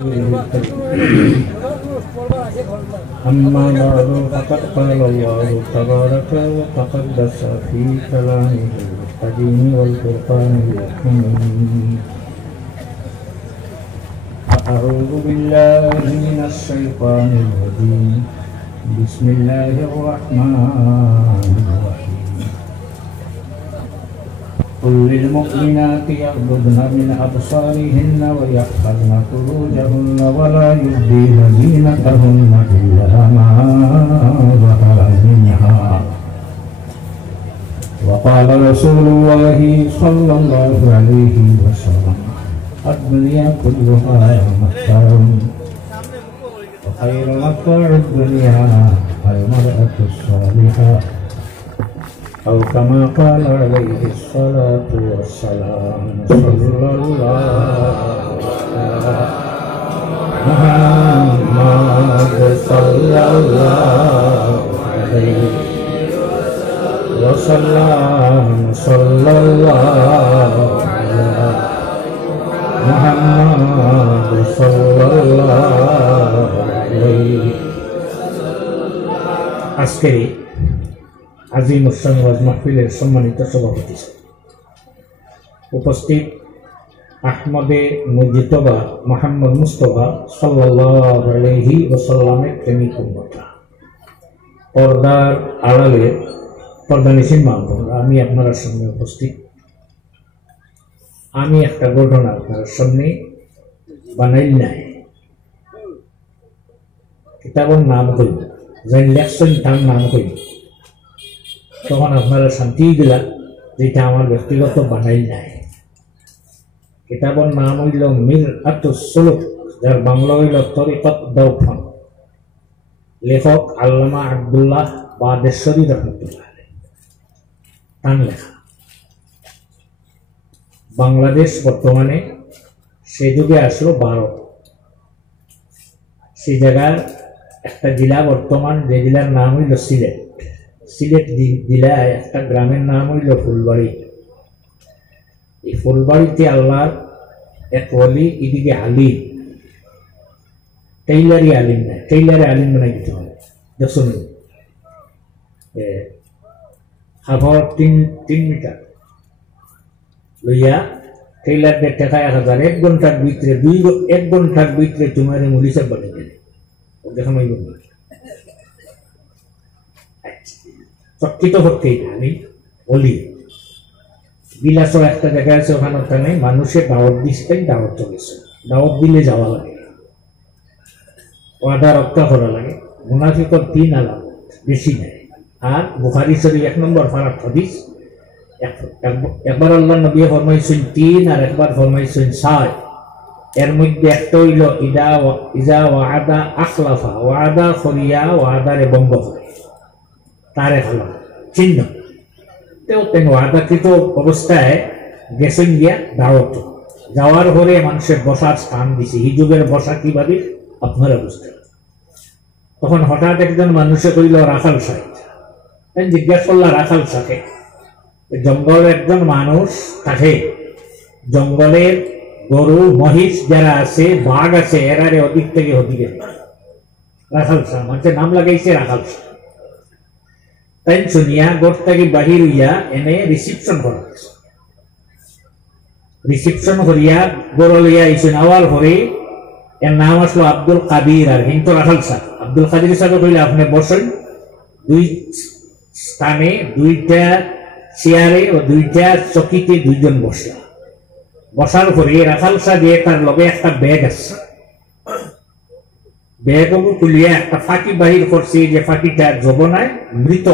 أما بعد فقد قال الله تبارك وتقدس في كلامه القديم والفرقان الحميد. أعوذ بالله من الشيطان الرجيم. بسم الله الرحمن الرحيم. قل للمؤمنات يغضضن من أبصارهن ويحفظن فروجهن ولا يبدين زينتهن إلا ما ظهر منها. وقال رسول الله صلى الله عليه وسلم: الدنيا كلها متاع وخير متاع الدنيا المرأة الصالحة، أو كما قال عليه الصلاة والسلام. صلى الله على محمد صلى الله عليه وسلم. صلى الله على محمد صلى الله عليه. আজকে আজিম উসান ওয়াজ মাহফিলের সম্মানিত সভাপতি উপস্থিত আহমদে মুজিতবা মোহাম্মদ মুস্তফা সাল্লাল্লাহু আলাইহি ওয়াসাল্লামের প্রেমিক উম্মতরা, পর্দার আড়ালে পর্দানিসীন মা বোনেরা, আমি আপনার সামনে উপস্থিত। আমি একটা ঘটনা আপনার সামনে বানাইল নাই, কিতাবের নাম কইব, যেন লেখছেন তার নাম কইব, তখন আপনারা শান্তি দিলা যেটা আমার ব্যক্তিগত বানাইল নাই। কিতাবের নাম হইল মিরআতুস সুলুক, যার বাংলা হইল তরিকত দৌফন। লেখক আল্লামা আব্দুল্লাহ বাদেশ্বরী রহমতুল্লাহ তার লেখা। বাংলাদেশ বর্তমানে সে যুগে আসলো ভারত। সেই জায়গার একটা জেলা বর্তমান, যে জেলার নাম হইল সিলেট। সিলেট জেলায় একটা গ্রামের নাম হইল ফুলবাড়ি। এই ফুলবাড়িতে আল্লাহর এক ওলি, এদিকে আলিম, টেইলারি আলিম নাই, টেইলারে আলিম বানাই দিতে হবে। দেখুন হাফর 3 মিটার লইয়া টেইলার টাকা 1000, 1 ঘন্টার ভিতরে 1 ঘন্টার ভিতরে তোমার মুলিসা বানিয়ে দেবে। দেখা মাই বলবো চক্কিত করতে আমি বলি বিলাসর একটা জায়গা আছে, ওখানে মানুষের দাওয়াত দিচ্ছে, দাওয়াত চলেছে। দাওয়াত দিলে যাওয়া লাগে, ওয়াদা রক্ষা করা লাগে। মুনাফিকর 3 আলামত, বেশি নেই। আর বুখারী শরীফ 1 নম্বর ফারাক হাদিস, একবার আল্লাহ নবী ফরমাইছেন 3 আর একবার ফরমাইছেন 6। এর মধ্যে একটা হইল ইজা ওয়াদা আখলাফা, ওয়াদা করিয়া ওয়াদারে বন্ধ করে, তারে হলো চিহ্ন। তেন ওয়াদাকৃত অবস্থায় গেছেন গিয়া দাওয়াত, যাওয়ার পরে মানুষের বসার স্থান দিছে। হিজুবের বসা কিভাবে আপনারা বুঝতে। তখন হঠাৎ একজন মানুষে কইল রাখাল সাহেব, জিজ্ঞাসা করল রাখাল সাহেব, জঙ্গলের একজন মানুষ থাকে, জঙ্গলের গরু মহিষ যারা আছে, বাঘ আছে, এরারে অধিক থেকে অধিকে রাখাল সাহেব, মানুষের নাম লাগাইছে রাখাল সাহেব। তাই শুনিয়া গোটটাকে বাহির হইয়া এনে রিসিপশন করা, রিসিপশন করিয়া গরু লইয়া আইসেন। আওয়ার পরে এর নাম আসলো আব্দুল কাদির, আর কিন্তু রাখাল সাহেব। আব্দুল কাদির সাহেব কইলে আপনি বসেন। 2 স্থানে 2টা চেয়ারে ও 2টা চকিতে 2 জন বসলা। বসার পরে রাখাল সাহেব তার লগে একটা ব্যাগ আছে, ব্যাগ তুলিয়া একটা ফাঁকি বাহির করছে, যে ফাঁকিটা জবনায় মৃত।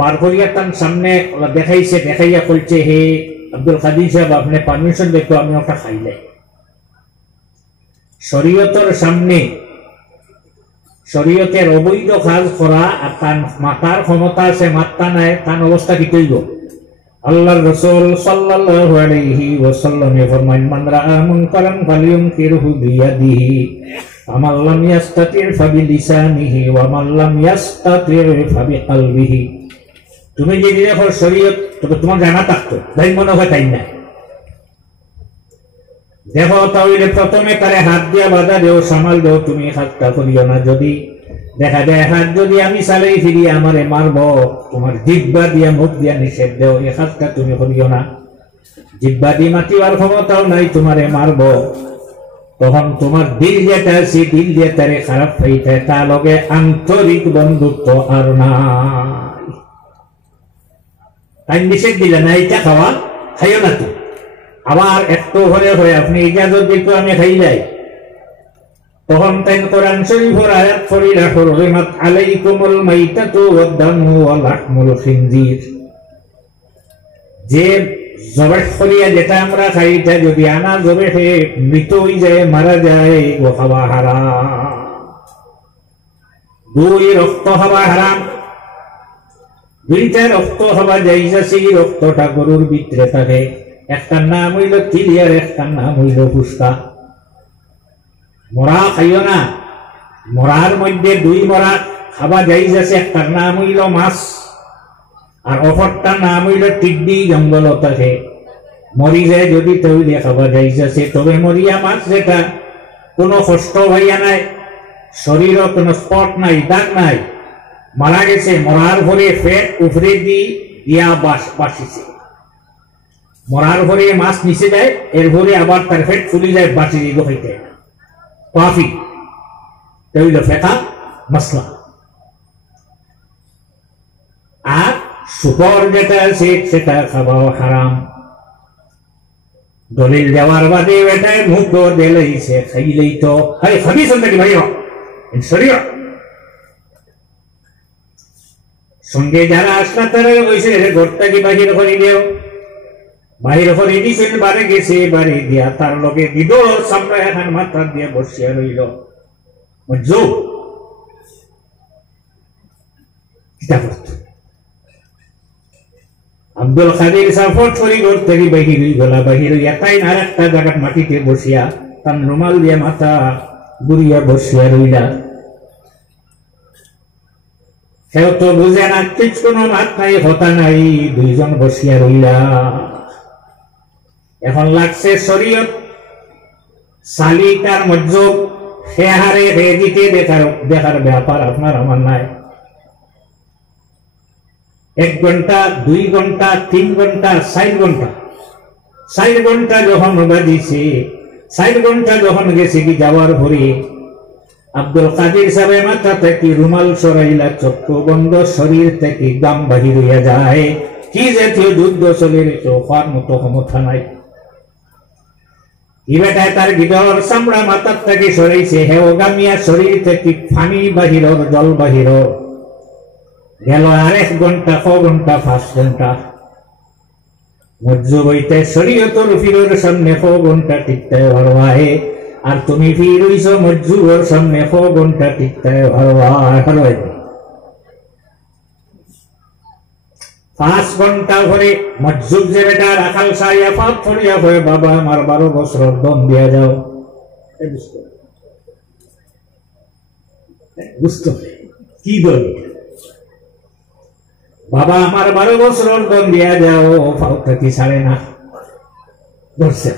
বার করিয়া তার সামনে দেখাইছে, দেখাইয়া বলছে, হে আব্দুল কাদির সাহেব, আপনি পারমিশন দেখো, আমি ওটা খাইলে। শরীয়তের সামনে শরীয়তের অবৈধ কাজ করা, আর তার মাতার ক্ষমতা আছে, মাত্তা নাই, তার অবস্থা কি কইব? আল্লাহর রাসূল সাল্লাল্লাহু আলাইহি ওয়াসাল্লাম ফরমান, মান রাআ মুনকারান ফালিয়ুনকিরহু বিয়াদিহি ومن لم يستطع فبلسانه ومن لم يستطع فبقلبه। তুমি যদি দেখো শরীয়ত, তবে তোমার জানা থাকতো, তাই মনে হয় তাই না। দেখো তাহলে প্রথমে তারে হাত দিয়া বাধা দেও, সামাল দেও, তুমি হাতটা করিও না। যদি দেখা যায় হাত যদি আমি চালাই ফিরি আমারে মারব, তোমার জিহ্বা দিয়া মুখ দিয়া নিষেধ দেও, এই হাতটা তুমি করিও না। জিহ্বা দিয়ে মাতিবার ক্ষমতাও নাই, তোমারে মারব। তখন তোমার দিল যেটা আছে, দিল দিয়ে তারে খারাপ হইতে, তার লগে আন্তরিক বন্ধুত্ব আর নাই। তাই নিষেধ দিলে না, এইটা খাওয়া খাইও না তো। আবার একটু হলে হয়ে আপনি ইজাজত দিত আমি খাই যাই, তখন তাই কোরআন শরীফের আয়াত পড়িলা, হুররিমাত আলাইকুমুল মাইতাতু ওয়াদ-দামু ওয়া লাহমুল খিনজির। যে জবাই করিয়া যেটা আমরা খাই, এটা যদি আনা জবাই মৃত হয়ে যায়, মারা যায়, ও খাওয়া হারাম। দুই, রক্ত খাওয়া হারাম। দুইটা রক্ত খাওয়া জায়েজ আছে, এই রক্তটা গরুর ভিতরে থাকে। একটার নাম হইল তিলিয়ার, একটার নাম হইল ফুসকা। মরা খাইও না। মরার মধ্যে দুই মরা খাওয়া জায়েজ আছে, একটার নাম হইল মাছ, আর অপরটার নাম হইল টিড্ডি, জঙ্গল থাকে। মরি যায় যদি তৈরি খাওয়া জায়েজ আছে। তবে মরিয়া মাছ যেটা কোনো কষ্ট হইয়া নাই, শরীরও কোনো স্পট নাই, দাগ নাই, মারা গেছে, মরার পরে ফেট উপরে দিয়া বাসিছে। মরার পরে মাছ নিচে যায়, এর পরে আবার তার ফেট ফুলি যায়, বাসি দিব হইতে কাফি। তৈল ফেকা মশলা। আর শুকর যেটা আছে সেটা খাওয়াও হারাম। দলিল দেওয়ার বাদে বেটায় মুখ দিলেইছে, খাইলেই তো হাই খাবি সন্তাকি ভাই শরীর সঙ্গে যারা আসলা তারা বলছে ঘরটাকে বাহির করে দেও। বাহির করে দিয়েছেন, বারে গেছে, বাড়ি দিয়া তার লগে দিল সামরা এখন মাথা দিয়ে বসিয়া রইল। আব্দুল কাদের সাফট করি ঘর থেকে বাহির হয়ে গেলা। বাহির হইয়া তাই আর একটা জায়গার মাটিতে বসিয়া তার রুমাল দিয়ে মাথা গুড়িয়া বসিয়া রইলা। সেও তো বুঝে না, ঠিক কোনো মাত নাই, হতা নাই, দুইজন বসিয়া রইলা। এখন লাগছে শরীয়ত সালিকার মজ্জব, সে হারে দিতে দেখার ব্যাপার আপনার আমার নাই। 1 ঘন্টা 2 ঘন্টা 3 ঘন্টা 4 ঘন্টা 4 ঘন্টা যখন বাজিছে, 4 ঘন্টা যখন গেছে কি যাওয়ার পরে আব্দুল কাদের সাহেব মাথা থেকে রুমাল সরাইলা, চক্ষু বন্ধ, শরীর থেকে গাম বাহির হইয়া যায়। কি জাতীয় যুদ্ধ চলে হওয়ার মতো ক্ষমতা নাই। কি বেটায় তার গিদর চামড়া মাথার থেকে সরাইছে, হেও গামিয়া শরীর থেকে পানি বাহির, জল বাহির গেল। আর 1 ঘন্টা 4 ঘন্টা 5 ঘন্টা মজ্জু বইতে শরীয়তর ফিরোর সামনে 4 ঘন্টা টিকতে ভারবাহে, আর তুমি ফির হইছ মজ্জুর সামনে 4 ঘন্টা টিকতে ভারবাহে। 5 ঘন্টা পরে মজ্জুব যে বেটা রাখাল সাইয়া পাপ ফরিয়া হয়ে, বাবা আমার 12 বছর দম দিয়া যাও। বুঝতে কি বল, বাবা আমার 12 বছর দম দিয়া যাও, ফাউটা কি ছাড়ে না, ধরছে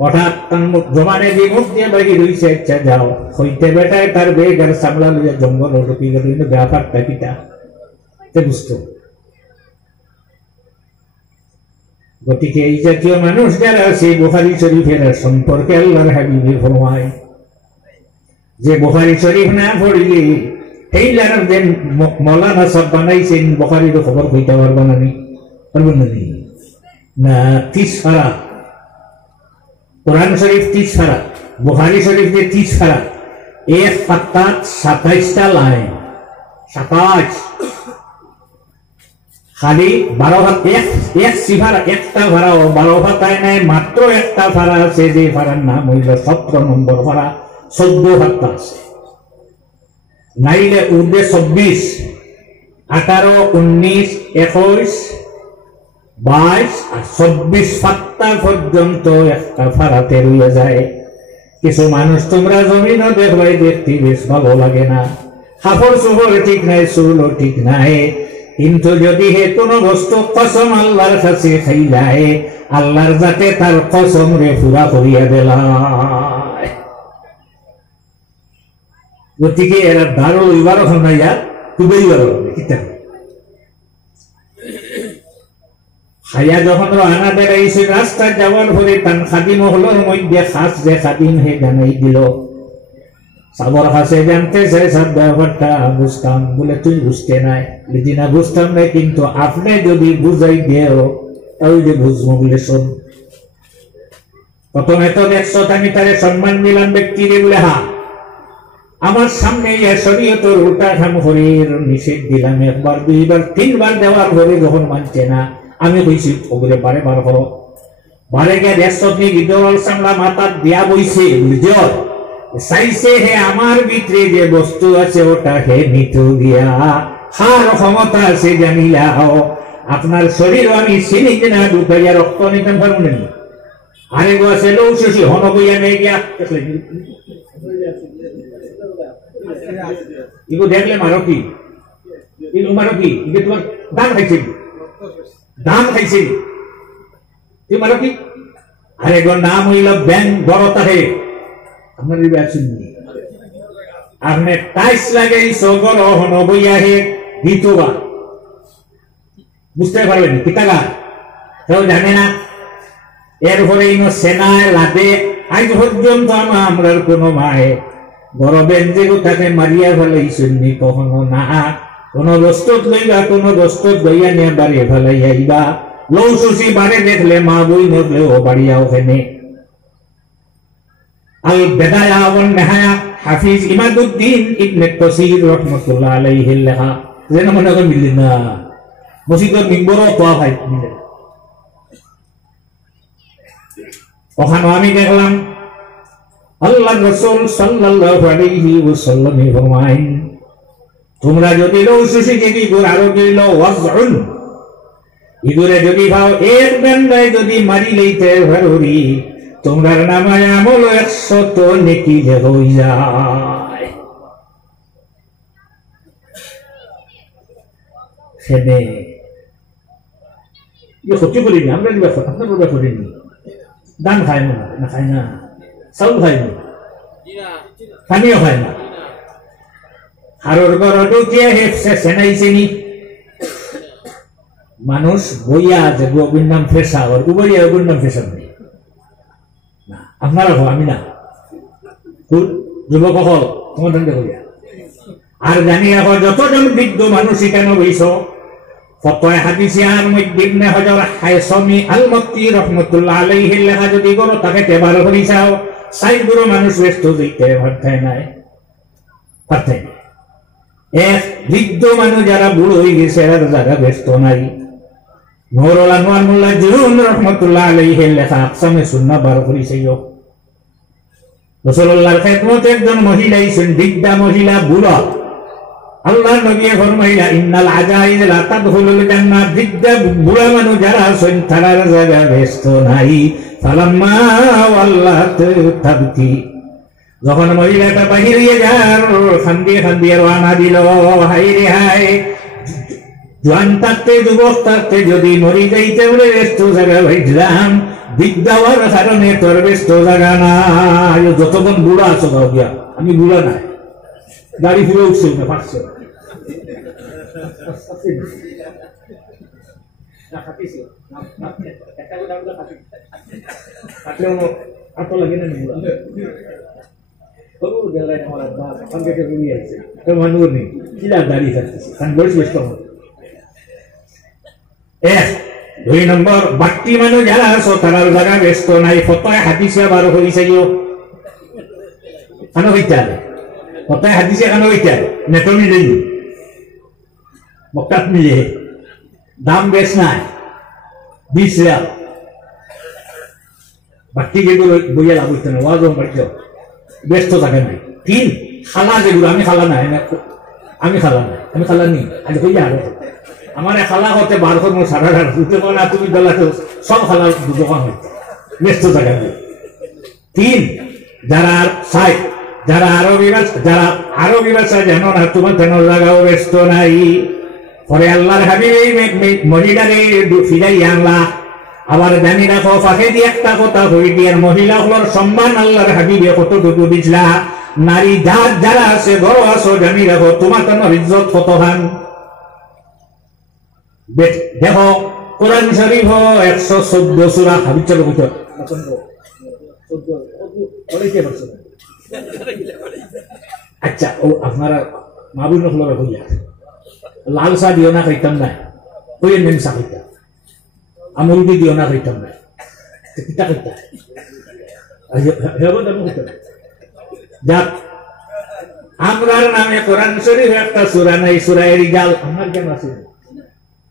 হঠাৎ জমানে দিয়ে মুখ দিয়ে বাড়ি রইছে। আচ্ছা যাও, হইতে বেটায় তার বেগ আর সামলা লইয়া জঙ্গল ঢুকি গেল। কিন্তু ব্যাপারটা কিটা বুঝতো। গতিকে এই জাতীয় মানুষ যারা আছে, বুখারী শরীফের সম্পর্কে আল্লাহর হাবিবে ফরমায় যে বুখারী শরীফ না পড়িলে এই লাগার যে মৌলানা সব বানাইছেন বুখারীর খবর কইতে পারবেন না। 30 ফারা কোরআন শরীফ, 30 ফারা বুখারী শরীফ যে 30 ফারা, 1 পাতা 27টা লাইন, 27 খালি 12 হাত, এক সিফারা একটা ফারাও 12 পাতায় নাই, মাত্র একটা ফারা আছে, যে ফারার নাম হইল 17 নম্বর ফারা, 14 হাত আছে। নাইলে উর্দে 24, 18, 19, 21, 22 আর 24 পাতা পর্যন্ত একটা ফারাতে রয়ে যায়। কিছু মানুষ তোমরা জমিনও দেখবাই, দেখতে বেশ ভালো লাগে না, কাপড় চোপড় ঠিক নাই, চুলও ঠিক নাই, কিন্তু যদি হে কোনো বস্তু কসম আল্লাহর কাছে খাইলায় আল্লাহর যাতে তার কসম রে পুরা করিয়া দিলায়। গতিকে এরা দারুল ইবারও শোনাইয়া খুবই বড় খাইয়া যখন রানা বেড়াইছে রাস্তায় যাওয়ার পরে তান খাদিম হলোর মধ্যে খাস যে খাদিম হে জানাই দিল সাবর কাছে জানতেছে সব ব্যাপারটা বুঝতাম বলে তুই বুঝতে নাই যদি না বুঝতাম না কিন্তু আপনি যদি বুঝাই দেও তাই যে বুঝবো বলে শোন। প্রথমে তো দেখছো আমি তারে সম্মান দিলাম ব্যক্তিরে বলে হা আমার সামনে শরীয়তের উল্টা খাম হরির নিষেধ দিলাম একবার দুইবার তিনবার দেওয়ার পরে যখন মানছে না আমি কইছি ওগুলো বারে বার হো বারে গিয়ে দেখছো তুমি বিদল সামলা মাথা দিয়া বইছে বুঝছো চাইছে হে আমার ভিতরে যে বস্তু আছে ওটা হে নিত গিয়া হার ক্ষমতা আছে জানিলাও আপনার শরীর আমি চিনি কিনা ঢুকাইয়া রক্ত নিতে পারবো না আরে গো আছে লৌ শশী হন বইয়া নেই গিয়া ইগো দেখলে মারো কি তোমার দাম খাইছে তুই মারো কি আরে গো নাম হইল ব্যাং বড়তা হে আপনার আপনি টাইস লাগাই সগর হন বইয়া হে দ্বিতীয়বার বুঝতে পারবেন কিতাগা কেউ জানে না এরপরে ইনো সেনায় লাদে আজ পর্যন্ত আমরার কোনো মায়ে বড় বেঞ্জে তাকে মারিয়া ফেলাইছেন কখনো না কোন বস্তুত লইবা কোন বস্তুত লইয়া নিয়ে বাড়িয়ে ফেলাইবা লৌ শশী বাড়ে দেখলে মা বই নদলেও বাড়িয়া ওখানে আল বেদায়া ওয়ান নেহায়া হাফিজ ইমাদুদ্দিন ইবনে কাসির রাহমাতুল্লাহ আলাইহি লেখা যেন মনে করে মিললি না মসজিদের মিম্বরও তোয়া ভাই মিলে ওখানে আমি দেখলাম আল্লাহ রাসূল সাল্লাল্লাহু আলাইহি ওয়াসাল্লাম ফরমায়েন তোমরা যদি লৌ শশী যদি গুর আরো দিল ওয়াজউন ইগুরে যদি ভাও এর বেন্দায় যদি মারি লইতে ভরুরি তোমরা নামায় আমল 100 নেকি যে হই যায় সেনে ইয়ে সত্যি বলিনি আমরা আপনার রোজা করিনি দান খায় না খায় না চাউল খায় না পানিও খায় না হারোর ঘর ঢুকিয়ে হেফসে সেনাইছেনি মানুষ বইয়া যে ওগুর নাম ফেসা ওর উবরিয়া ওগুর নাম ফেসা নেই না আপনারা আমি না যুবক হল তোমার দণ্ডে করিয়া আর জানি এখন যতজন বৃদ্ধ মানুষ কেন বইছ ফতোয়া হাদিসে আর মধ্যে ইবনে হাজার হায়সামি আল মক্কি রাহমাতুল্লাহ আলাইহি লেখা যদি করো তাকে তেবার করি চাও সাইড গুরু মানুষ ব্যস্ত দিতে পারতাই নাই এক বৃদ্ধ মানুষ যারা বুড়ো হয়ে গেছে এরা যারা ব্যস্ত নাই নুরুল আনোয়ার মোল্লা জুন রাহমাতুল্লাহ আলাইহি লেখা আকসামে সুন্নাহ বার করিছে রাসূলুল্লাহর খেদমতে একজন মহিলা আইছেন বৃদ্ধা মহিলা বুড়া আল্লাহ নবী ফরমাইলা ইন্নাল আজাইজ লা তাদখুলুল জান্নাহ বৃদ্ধা বুড়া মানুষ যারা আছেন তারা জায়গা ব্যস্ত নাই ফালাম্মা ওয়াল্লাত তাবকি যখন মহিলাটা বাহিরে যার খান্দিয়ে রানা দিল হাই রে হাই জোয়ান থাকতে যুবক থাকতে যদি মরি যাইতে বলে ব্যস্ত জায়গা ভাইলাম বিদ্যাওয়ার কারণে তোর ব্যস্ত জায়গা না যতক্ষণ বুড়া আছো দাও গিয়া আমি বুড়া নাই গাড়ি ফিরে উঠছে না পারছে দুই নম্বর বাকি মানুষ যারা আছো তারা জায়গা ব্যস্ত নাই ফতোয়া হাদিসে বার হইছে কেন হইতে ফতোয়া হাদিসে কেন হইতে নেট মিলে মক্কাত মিলে দাম বেশ নাই 20 রিয়াল বাকি যেগুলো বইয়া লাভ হইতে না ওয়াজ ব্যস্ত থাকে নাই তিন খালা যেগুলো আমি খালা নাই আমি খালা নি আজ হইয়া আরো আমার খালা হতে বার করবো সারা রাত উঠতে পারে না তুমি বেলা সব খালা দোকান হইতে ব্যস্ত থাকে তিন যারা সাই যারা আরো ব্যবসা জানো না তোমার তেন জায়গাও ব্যস্ত নাই পরে আল্লাহর হাবিব এই মহিলারে ফিরাই আনলা। আবার জানি রাখো ফাঁকে দিয়ে একটা কথা হই দিয়ে মহিলা হলোর সম্মান আল্লাহর হাবিবে কতটুকু দিছলা। নারী যারা আছে ঘর আছো জানি রাখো তোমার কেন ইজ্জত কত হান। দেখো কোরআন শরীফ 114 সূরা হাবিব চলো বুঝো আচ্ছা ও আপনারা মাবুল হলো হইয়া লাল চা দিও না খাইতাম না ওই নেম চা খাইতাম আমুল দিও না খাইতাম না কিতা খাইতাম যাক আমরার নামে কোরআন শরীফ একটা সূরা নাই সূরা রিজাল আমার কেন আছে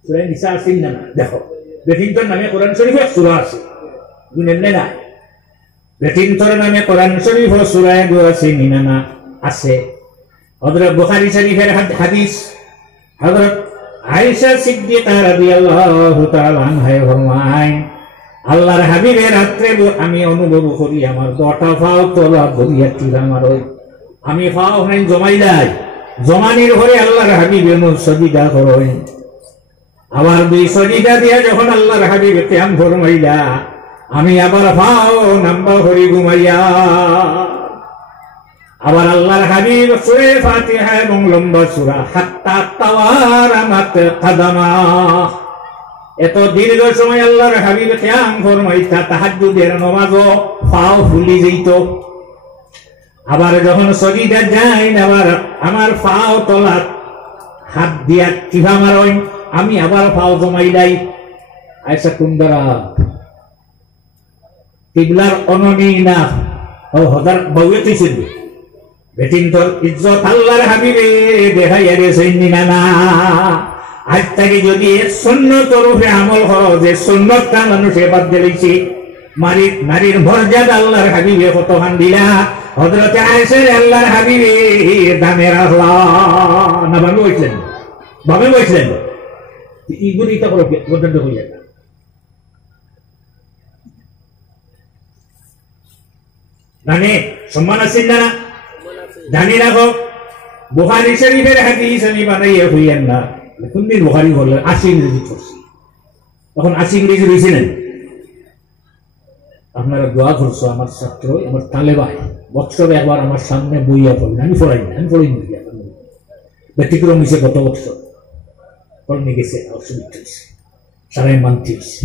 সূরা নিসা আছে না দেখো বেটিনটোর নামে কোরআন শরীফ এক সূরা আছে গুনেন না বেটিনটোর নামে কোরআন শরীফ সূরা গো আছে না আছে। হযরত বুখারী শরীফের হাদিস হযরত আয়েশা সিদ্দিকা রাদিয়াল্লাহু তাআলা আনহা ফরমায় আল্লাহর হাবিবের রাত্রে আমি অনুভব করি আমার দুটা পাও তোলা ধরিয়া তীর আমার ওই আমি পাও নাই জমাইলাই জমানির ঘরে আল্লাহর হাবিবে সজিদা করেন। আবার দুই সজিদা দিয়া যখন আল্লাহর হাবিবে কিয়াম ফরমাইলা আমি আবার পাও নাম্বা করি ঘুমাইয়া। আবার আল্লাহর হাবিব সূরা ফাতিহা এবং লম্বা সূরা হাত্তা তাওয়ারামাত কাদামা এত দীর্ঘ সময় আল্লাহর হাবিব কিয়াম ফরমাইতা তাহাজ্জুদের নামাজও পাও ফুলি যাইত। আবার যখন সজিদা যায় আবার আমার পাও তলা হাত দিয়া কিভা মারই আমি আবার পাও জমাইলাই। আয়েশা কুন্দরা কিবলার অননি না ও হদার বউয়ে কইছিল বেটিন তোর ইজ্জত আল্লাহর হাবিবে দেখাইয়া গেছেন না। আজ থেকে যদি সুন্নত রূপে আমল করো যে সুন্নতটা মানুষে বাদ দিয়েছে নারীর মর্যাদা আল্লাহর হাবিবে কতখান দিলা। হযরত আয়েশা আল্লাহর হাবিবে দামে রাখলা না ভাবে বলছিলেন ইগুলি তো করো পর্যন্ত হইয়া মানে সম্মান আছে না জানি রাখো। বুখারী শরীফের হাদিস আমি বানাইয়া হইয়েন না কোন দিন বুখারী বললেন 80 ইংরেজি পড়ছি তখন 80 ইংরেজি রয়েছিলেন। আপনারা দোয়া করছো আমার ছাত্র আমার তালেবাই বছরে একবার আমার সামনে বইয়া পড়লেন আমি পড়াই না আমি পড়াই বইয়া ব্যতিক্রম হয়েছে গত বছর পড়নে গেছে অসুবিধা হয়েছে সারাই মানতে হয়েছে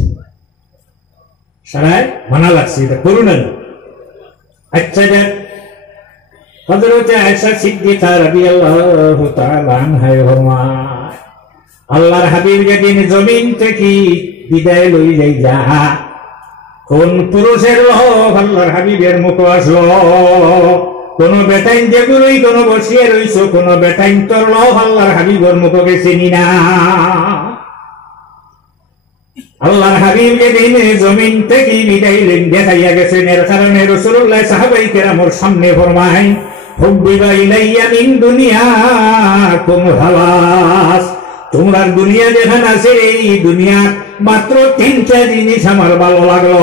সারাই মানা লাগছে এটা করুন না। আচ্ছা যাক হযরত আয়েশা সিদ্দিকা রাদিয়াল্লাহু তাআলা আনহা ফরমায় আল্লাহর হাবিব যেদিন জমিন থেকে বিদায় লই যাইয়া কোন পুরুষের লোক আল্লাহর হাবিবের মুখ আসলো কোন বেটাইন যেগুলোই কোন বসিয়ে রইছো কোন বেটাইন তোর লোক আল্লাহর হাবিবের মুখ গেছে না। আল্লাহর হাবিব যেদিন জমিন থেকে বিদায় লই দেখাইয়া গেছেন এর কারণে রাসূলুল্লাহ সাহাবায়ে কেরামের সামনে ফরমায় হুব্বিবা ইলাইয়া মিন দুনিয়াকুম হালাস তোমরা দুনিয়া যেখান আছে এই দুনিয়া মাত্র 3টা জিনিস আমার ভালো লাগলো।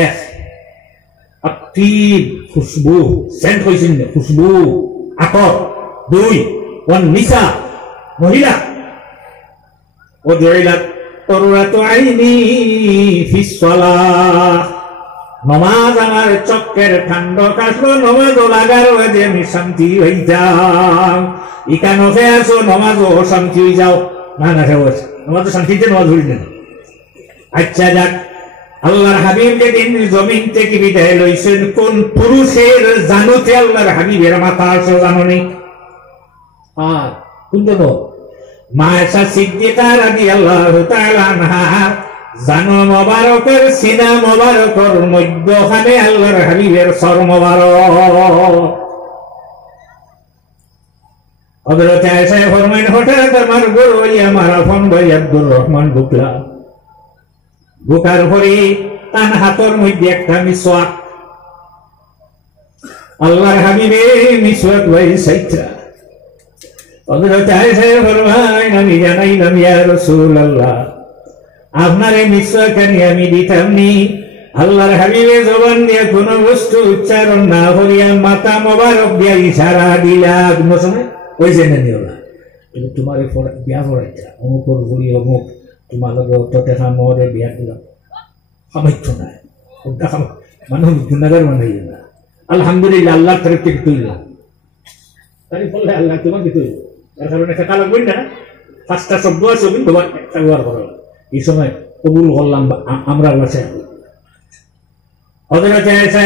এক আতিব খুশবু সেন্ট হইছেন খুশবু আকর। 2 ওয়ান নিসা মহিলা ও জয়লাত তরুরাতু আইনি ফিস সালাহ নমাজ আমার চক্কের ঠান্ড কাশলো নমাজ লাগার যে আমি শান্তি হইতাম ইকানফে আসো নমাজ ও শান্তি হয়ে যাও না না নমাজ শান্তিতে নমাজ হইল না। আচ্ছা যাক আল্লাহর হাবিব যেদিন জমিন থেকে বিদায় লইছেন কোন পুরুষের জানুতে আল্লাহর হাবিবের মাথা আসো জানুনি আর কোন মা আয়েশা সিদ্দিকা রাদিয়াল্লাহু তাআলা আনহা জানো মোবারকের সিনা মোবারকের মধ্যখানে আল্লাহর হাবিবের সর মোবারক। হযরত আয়েশা ফরমাইন হঠাৎ আমার বড় ভাই আমার আপন ভাই আব্দুর রহমান ঢুকলা ঢুকার পরে তার হাতের মধ্যে একটা মিসওয়াক আল্লাহর হাবিবে মিসওয়াক ভাই সাইত্রা। হযরত আয়েশা ফরমাইন আমি জানাইলাম ইয়া রাসূলুল্লাহ আপনার এই মিসওয়াকখানি আমি দিতাম নি। আল্লাহর হাবিবে জবান দিয়ে কোন বস্তু উচ্চারণ না করিয়া মাথা মোবারক দিয়া ইশারা দিলা কোনো সময় ওই জেনে নিও না তুমি তোমার বিয়া করাইতা অমুকর ঘুরি অমুক তোমার লগে অত টাকা মরে বিয়া দিলাম সামর্থ্য নাই মানুষ গুণাগার বানাই না আলহামদুলিল্লাহ আল্লাহর তরফ থেকে তুইল তাই বললে আল্লাহ তোমাকে তুইল তার কারণে টাকা লাগবেন না 5টা শব্দ আছে কিন্তু ব্যবহার করা এই সময় কবুল করলাম আমরা বাসায় হযরত আয়েশা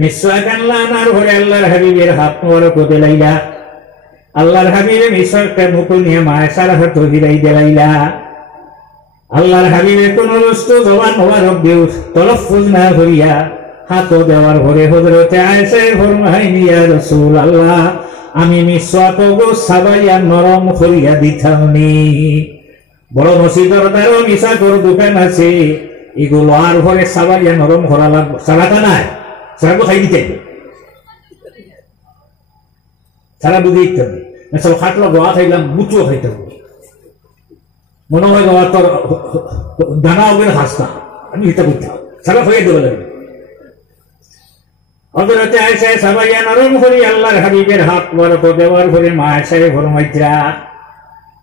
মিসওয়াক আনলার ঘরে আল্লাহর হাবিবের হাত মোবারক দিলাইলা আল্লাহর হাবিবে মিসওয়াকটা মুখে নিয়ে আয়েশার হাতে হিলাই দিলাইলা আল্লাহর হাবিবে কোন বস্তু জবান মোবারক দিও তলফুজ না করিয়া হাত দেওয়ার ঘরে হযরত আয়েশা ফরমাইলেন ইয়া রাসূলুল্লাহ আমি মিসওয়াক গো সাবাইয়া নরম করিয়া দিতামনি বড় মসজিদের দ্বারও মিসওয়াকের দোকান আছে এগুলো আর ঘরে সাবাইয়া নরম করা লাগবে সারাটা নাই সারা খাই দিতে সারা বুঝে দিতে হবে সব খাটলো গোয়া খাইলাম মুচুও খাইতে হবে মনে হয় গোয়া তোর দানা হবে না খাস্তা আমি এটা করতাম সারা হয়ে দেওয়া লাগবে হযরত আয়েশা সাবাইয়া নরম করি আল্লাহর হাবিবের হাত বরক দেওয়ার পরে মা আয়েশারে ফরমাইতা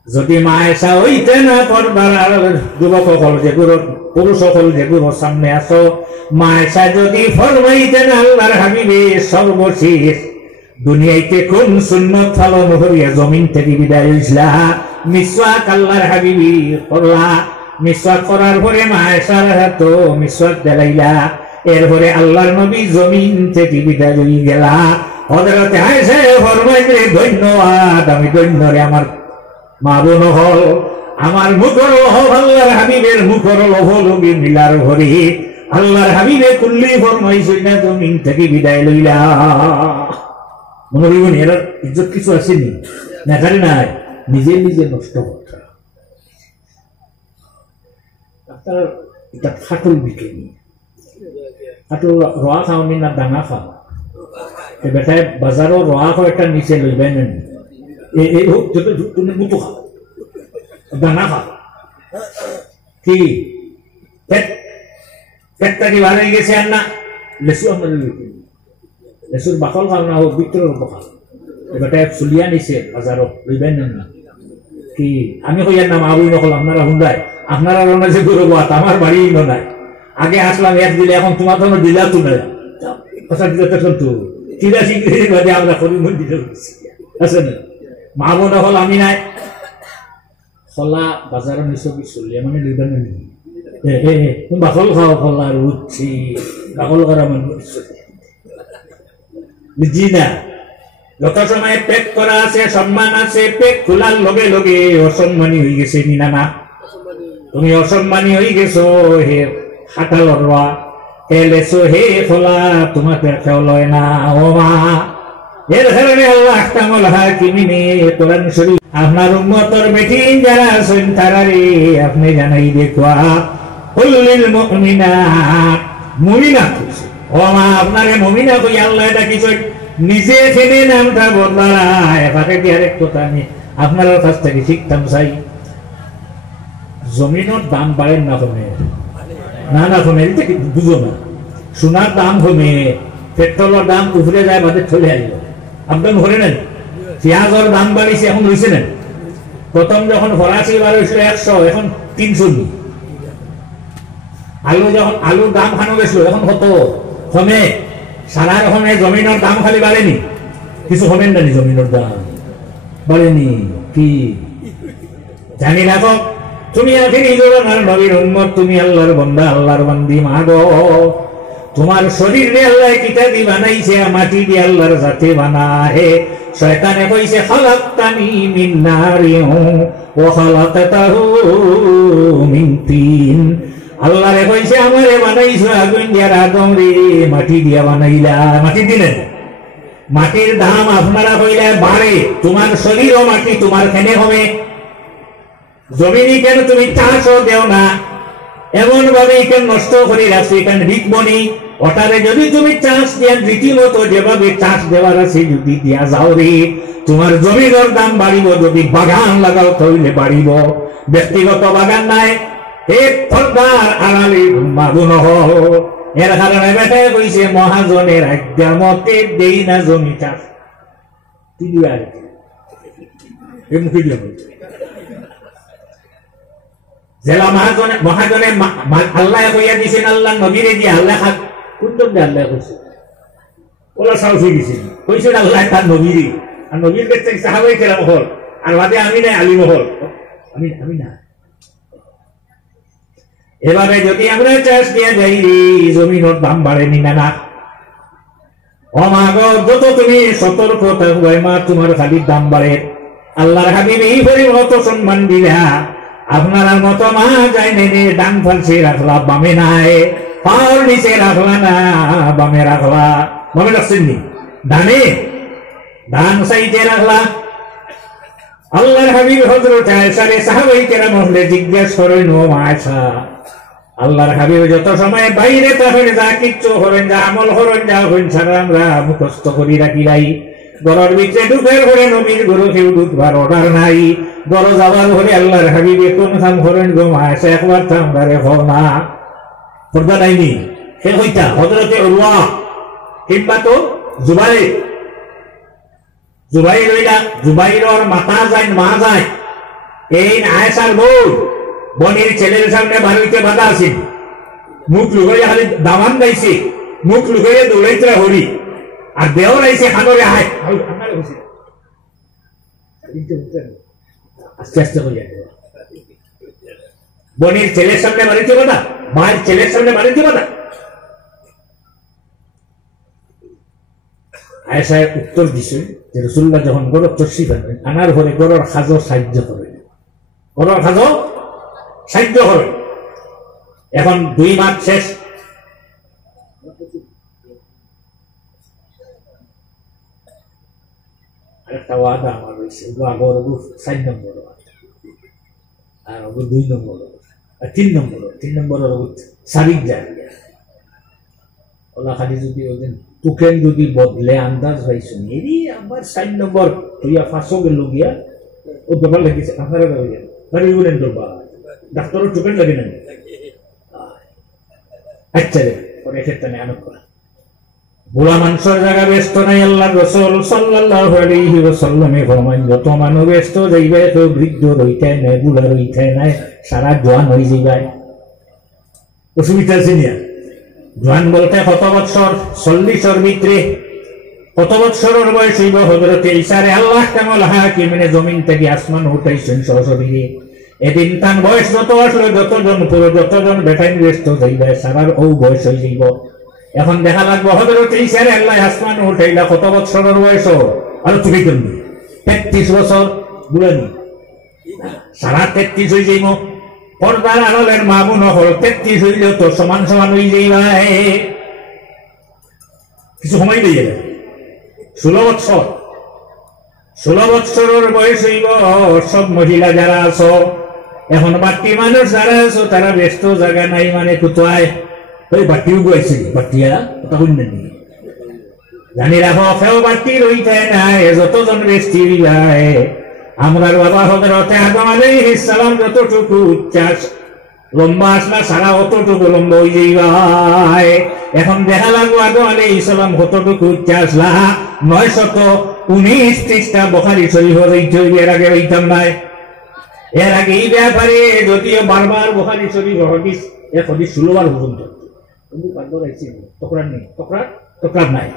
যদি মা আয়েশা হইতে না পর্দার যুবক সকল যেগুলো পুরুষ সকল যেগুলো সামনে আসো মা আয়েশা যদি ফরমাইতেন আল্লাহর হাবিবে সর্বশেষ দুনিয়াতে কোন সুন্নত পালন করিয়া জমিন থেকে বিদায় হইছিলা মিসওয়াক আল্লাহর হাবিবি করলা মিসওয়াক করার পরে মা আয়েশার হাত মিসওয়াক দেলাইলা এরপরে আল্লাহর নবী জমিন থেকে বিদায় হয়ে গেলা হযরত আয়েশা ফরমাইলেন ধন্যবাদ আমি ধন্য রে আমার মা বোন হল আমার মুখর লোভ আল্লাহর হাবিবের মুখর লোভ লগি মিলার ঘরে আল্লাহর হাবিবে কুল্লি ফরমাইছেন না জমিন থেকে বিদায় লইলা মনে হইবেন এর ইজ্জত কিছু আসেনি না জানি নাই নিজে নিজে নষ্ট করতে আপনার এটা ফাটল বিকেনি ফাটল রোয়া খাওনি না দানা খাওয়া বেটায় বাজারও রোয়া একটা নিচে লইবেন এই হোক যত তুমি মুতো খাও দানা খাও কি পেটটা কি ভালো হয়ে গেছে আর না লেসু আমরা লেসুর বাকল খাও না হোক ভিতরের খাও বেটায় চুলিয়া নিছে বাজারও লইবেন না কি আমি কইয়ার নাম আবুই নকল আপনারা হুন্দায় আপনারা রোনা যে করবো আমার বাড়ি নাই আগে আসলাম এক দিলে এখন তোমার জন্য দিলা তো না কথা দিলে তখন তো চিরা শিখে বাদে আমরা করিমন দিলে আছে না মা বোন হল আমি নাই খোলা বাজারের নিচে চলিয়া মানে লইবেন তুমি বাকল খাও খোলা উঠছি বাকল করা মানুষ বুঝি না যত সময় পেট করা আছে সম্মান আছে পেট খোলার লগে লগে অসম্মানী হয়ে গেছে নিনা না তুমি অসম্মানী হয়ে গেছো হে হাঁটা লড়বা এলেছো হে খোলা তোমার পেটেও লয় না ও মা এর কারণে আল্লাহ আহকামুল হাকিমিনে কোরআন শরীফ আপনার উম্মতের বেটিন যারা আছেন তারারে আপনি জানাই দেখবা কুল্লিল মুমিনাত মুমিনাত ও মা আপনারে মুমিনা কই আল্লাহ এটা কিছু নিজে খেলে নামটা বদলায় এবারে কি আরেক কথা আমি আপনার কাছ থেকে শিখতাম চাই জমিনের দাম বাড়ে না কমে না না কমে এটা কি বুঝো না সোনার দাম কমে পেট্রোলের দাম উপরে যায় বাদে চলে আসবে আপনার ঘরে নেন পেঁয়াজের দাম বাড়িছে এখন রয়েছে না প্রথম যখন ফরাসি বার হয়েছিল 100 এখন 300 আলু যখন আলুর দাম খানো গেছিল এখন কত কমে সারা রকমের জমিনের দাম খালি বাড়েনি কিছু কমেন না জমিনের দাম বাড়েনি কি জানি না তো তুমি আখের ইজরার নবীর উম্মত তুমি আল্লাহর বান্দা আল্লাহর বান্দি মাগো তোমার শরীর রে আল্লাহ কিতাবি বানাইছে মাটি দিয়ে আল্লাহর জাতে বানায় শয়তানে কইছে খালাকতানি মিন নারিন ওয়া খালাকতাহু মিন তিন আল্লাহ রে কইছে আমারে বানাইছো আগুন দিয়া আদম রে মাটি দিয়া বানাইলা মাটি দিলেন মাটির দাম আপনারা কইলে বাড়ে তোমার শরীরও মাটি তোমার কেনে হবে জমিনি কেন তুমি চাষও দেও না এমন ভাবে কেন নষ্ট করে রাখছো এখানে বিকবনি ওটারে যদি তুমি চাষ দেন রীতিমতো যেভাবে চাষ দেওয়ার আছে যদি দিয়া যাও রে তোমার জমির দাম বাড়িব যদি বাগান লাগাও তাহলে বাড়িব ব্যক্তিগত বাগান নাই এক পর্দার আড়ালে মাগুন হল এর কারণে বেটায় কইছে মহাজনের আজ্ঞা মতে দেই না জমি চাষ এই মুখে দিয়ে জেলা মহাজনে আল্লাহ কইয়া দিছেন আল্লাহ নবীরে দিয়ে আল্লাহ কোনজন আল্লাহ কইছে ওলা সাহস হয়ে গেছিল কইছেন আল্লাহ তার নবীরে আর নবীর কাছে সাহাবাই কেরাম হল আর বাদে আমি নাই আলিম হল আমি না এভাবে যদি আমরা চাষ দিয়ে যাই জমিনের দাম বাড়েনি না অমাগ যত তুমি সতর্ক থাকবে মা তোমার খালির দাম বাড়ে আল্লাহর হাবিব এই পরিমত সম্মান দিলা আপনার মতো মা যাই নেনে ডান ফালসে রাখলা বামে নাই পাওয়ার নিচে রাখলা না বামে রাখলা বামে রাখছেন নি ডানে ডান সাইডে রাখলা আল্লাহর হাবিব হযরত আয়েশা রে সাহাবায়ে কেরাম হলে জিজ্ঞেস করেন ও আয়েশা আল্লাহর হাবিব যত সময় বাইরে তাহলে যা কিচ্ছু হরেন যা আমল হরেন যা হইন সারা আমরা মুখস্থ করি রাখি নাই গরর ভিতরে ঢুকের ঘরে নবীর গরু কেউ ঢুকবার অর্ডার নাই গরো যাবার ঘরে আল্লাহর হাবিবে কোন কাম করেন গো মাসে একবার থামবারে হও না পর্দা নাইনি সে হইতা হযরতে উরওয়া কিংবা তো জুবাইরের মাথা যায় মা যায় এই আয়েশার বউ বনির ছেলের সামনে বাড়িতে বাধা আছে মুখ লুকাইয়া খালি দামান গাইছে মুখ লুকাইয়া দৌড়াইতে হরি আর দেওয়ার আইসে হানরে আয় আস্তে আস্তে হয়ে যায় বনির ছেলের সামনে বাড়িতে বাধা মায়ের ছেলের সামনে বাড়িতে বাধা আয়েশায় উত্তর দিছে যে রাসূলুল্লাহ যখন গরর তশরিফ আনবেন আনার ঘরে গরর খাজো সাহায্য করবেন গরর খাজো সাহায্য হবে এখন 2 মাস শেষ আরেকটা ওয়াদা আমার রয়েছে আগর 4 নম্বর আর 2 নম্বর আর 3 নম্বর সারিক যায় ওলা খালি যদি ওদিন তুকেন যদি বদলে আন্দাজ হয়েছে এরি আমার 4 নম্বর তুই 500 গেল গিয়া ও ব্যাপার লেগেছে আপনারা বাড়ি বলেন তো বা ডাক্তারের চোখের লাগে না আচ্ছা রে পরে ক্ষেত্রে আনন্দ করা বুড়া মানুষের জায়গা ব্যস্ত নাই আল্লাহ রাসূল সাল্লাল্লাহু আলাইহি ওয়াসাল্লামে ফরমান যত মানুষ ব্যস্ত যাইবে তো বৃদ্ধ রইতে নাই বুড়া রইতে নাই সারা জোয়ান হয়ে যাইবে অসুবিধা আছে না জোয়ান বলতে কত বছর 40 এর ভিতরে কত বছরের বয়স হইব হযরতে ঈসা রে আল্লাহ কামাল হাকিমিনে জমিন থেকে আসমান উঠাইছেন সহসবিরে এদিন তার বয়স যত আসলে যতজন পুরো যতজন বেটাইন ব্যস্ত যাইবে সারার ও বয়স হয়ে যাইব এখন দেখা লাগবে হযরত ঈসা রে আল্লাহ আসমান উঠাইলা কত বছরের বয়স আর তুমি কেন 33 বছর বুড়ানি সারা 33 হয়ে যাইব পর্দার আড়ালের মা বোন হল 33 হইলে তো সমান সমান হয়ে যাইবা কিছু সময় দিয়ে যাবে 16 বছরের বয়স হইব সব মহিলা যারা আছো এখন বাকি মানুষ যারা আছো তারা ব্যস্ত জায়গা নাই মানে কোথায় ওই বাটিও গাইছে বাটিয়া কথা শুনবেন জানি রাখো কেউ বাটি রইতে নাই যতজন ব্যস্তি যায় আমরার বাবা হযরতে আদম আলাইহিস সালাম যতটুকু উচ্চাস লম্বা আসলা সারা অতটুকু লম্বা হয়ে যাইবাই এখন দেখা লাগবো আদম আলাইহিস সালাম কতটুকু উচ্চাসলা 919 পৃষ্ঠা বুখারী শরীফ এর আগে হইতাম নাই এর আগে এই ব্যাপারে যদিও বারবার বুখারী শরীফ হাদিস এক হাদিস 16 বার পর্যন্ত কিন্তু বারবার আইছে তকরার নাই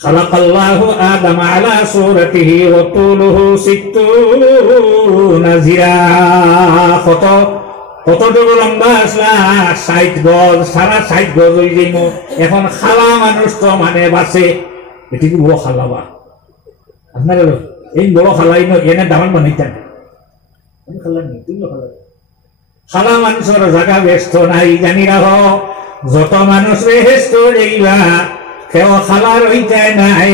خلق الله آدم على صورته وطوله 60 ذراع কতটুকু লম্বা আসলা 60 গজ সারা 60 গজ হয়ে যাইব এখন খালা মানুষ তো মানে বাসে এটি কি বড় খালাবা আপনারা এই বড় খালাই এনে দামান বানাইতেন আমি খালা নেই তুমি খালা মানুষের জায়গা ব্যস্ত নাই জানি রাখো যত মানুষ ব্যস্ত যাইবা কেউ খালা রইতে নাই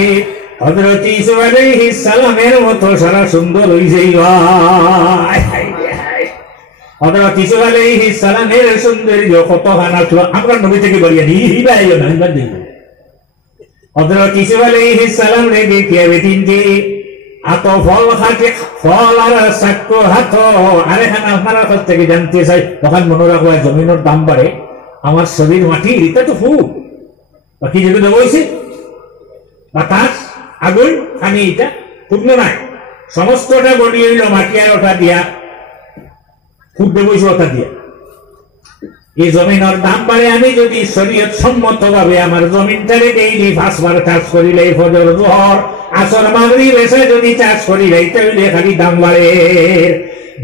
হযরত ঈসা আলাইহিস সালামের মতো সারা সুন্দর হয়ে যাইবা হযরত ঈসা আলাইহিস সালামের সৌন্দর্য কত হানাতলো আমরা নবী থেকে বলিয়া নিবা আইও না ইমান দেব হযরত ঈসা আলাইহিস সালাম রে দেখিয়া বেটিনকে আত ফল খাতে ফল আর সাক্ষ্য হাত আরে খানা আপনারা কাছ থেকে জানতে চাই তখন মনে রাখো জমিনের দাম বাড়ে আমার শরীর মাটি এটা তো ফুক বাকি যেগুলো দেবো হয়েছে বাতাস আগুন পানি এটা ফুটলো নাই সমস্তটা বডি হইল মাটি আর ওটা দিয়া ফুটবে বসে ওটা দিয়া এই জমিনের দাম বাড়ে আমি যদি শরীয়ত সম্মত ভাবে আমার জমিনটারে ডেইলি 5 বার চাষ করিলে ফজর জোহর আসর মাগরিব এসে যদি চাষ করিলে তাহলে খালি দাম বাড়ে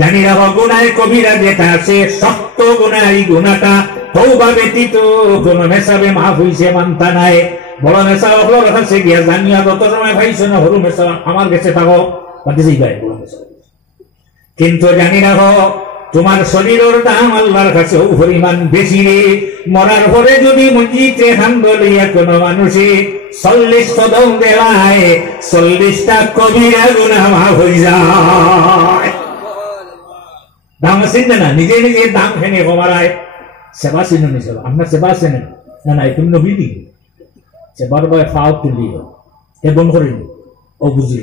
জানি রাখো গুনায় কবিরা যেটা আছে শক্ত গুনাহ এই গুনাহটা তওবা ব্যতীত কোন মেসাবে মাফ হইছে মানতা নাই বড় মেসা হলো কাছে গিয়া জানিয়া যত সময় ভাইছো না হরু মেসা আমার কাছে থাকো বাকি যাই বড় মেসা কিন্তু জানি রাখো তোমার শরীরের দাম আল্লাহর কাছে পরিমাণ বেশি রে মরার পরে যদি মসজিদে হামদলিয়া কোন মানুষে 40 কদম দেওয়ায় 40টা কবিরা গুনাহ মাফ হয়ে যায় দাম চিন্তা না নিজে নিজে দাম খেনে কমারায় সেবা চিনো নিছিল আপনার সেবা চেনে না না তুমি নবী দি সেবার বয় ফাও তুলি হে বন করিল ও বুঝলি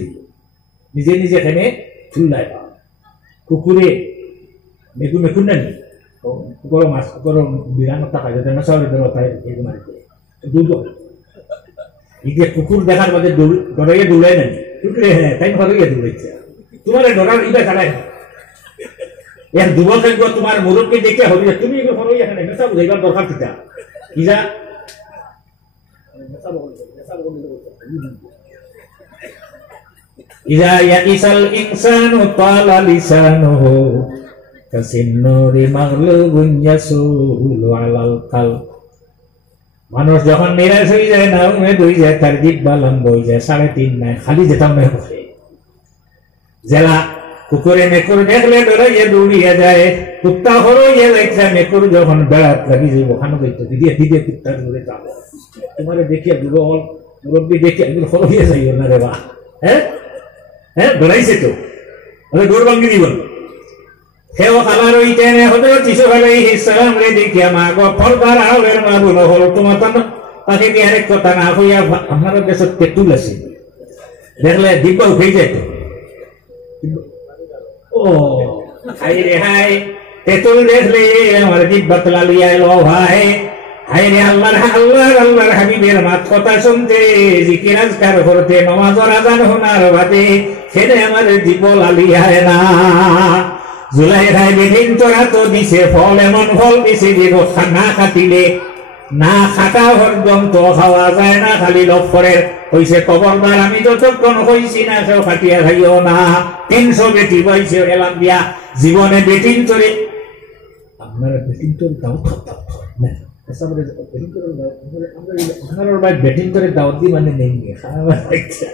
নিজে নিজে খেনে চুল্লায় কুকুরে মেকুন না নি কুকুর মাছ কুকুর বিরান টাকা যেতে না সবাই তাই এগুলো মারিতে দুধ ইয়ে কুকুর দেখার বাদে ডরাইয়া দৌড়ায় না টুকরে হ্যাঁ তাই ভালোই দৌড়াইছে তোমার ডরার ইটা চালায় এর যুবক তোমার মুরব্বী দেখে হবে তুমি এগুলো ফলো এখানে মেসা বুঝাইবার দরকার কিটা ইজা ইজা ইয়াইসাল ইনসানু তালা লিসানুহু কাসিন্নুরি মাগলুবুন ইয়াসুলু আলাল কাল মানুষ যখন নিরাশ হয়ে যায় না উমে দুই যায় তার জিহ্বা লম্ব হয়ে যায় 3.5 নাই খালি যেতাম না বসে জেলা কুকুরে মেকুর দেখলে ডরাইয়া দৌড়িয়া যায় কুত্তা হরইয়া যাইছে মেকুর যখন বেড়াত লাগি যাইব খানো যাইতে দিদিয়ে দিদিয়ে কুত্তা দৌড়ে যাব তোমারে দেখিয়া দুর্বল মুরব্বী দেখে একদিন হরইয়া যাইও না রে বা হ্যাঁ হ্যাঁ ডরাইছে তো ওরে দৌড় ভাঙ্গি দিব সেও খাবার ওইতে নে হযরত ইসুফ আলাইহিস সালাম রে দেখিয়া মা গো পর্দার আলের মা বলো হল তোমার তাকে দিয়ে আরেক কথা না হইয়া আপনার দেশে তেতুল আছে দেখলে দিব্য হয়ে যায় ও হাই রে হাই তেতুল দেখলে আমার জিহ্বা লালিয়া এলো ভাই হাই রে আল্লাহর হাবিবের মাত কথা শুনতে জিকির আজকার করতে নামাজের আযান শোনার বাদে সেটা আমার জিহ্বা লালিয়া না জুলাইখায় বেদিন তোরা তো দিছে ফল এমন ফল দিছে যে না কাটিলে না খাটা পর্যন্ত খাওয়া যায় না খালি লফরের হইছে খবরদার আমি যতক্ষণ হইছি না সেও খাটিয়া খাইও না 300 বেটি পাইছে এলাম দিয়া জীবনে বেটিন তোরে আপনারা বেটিন তোর দাও না এসবরে বেটিন তোর দাও আমরা ভাই বেটিন তোরে দাও দি মানে নেই খাওয়া ইচ্ছা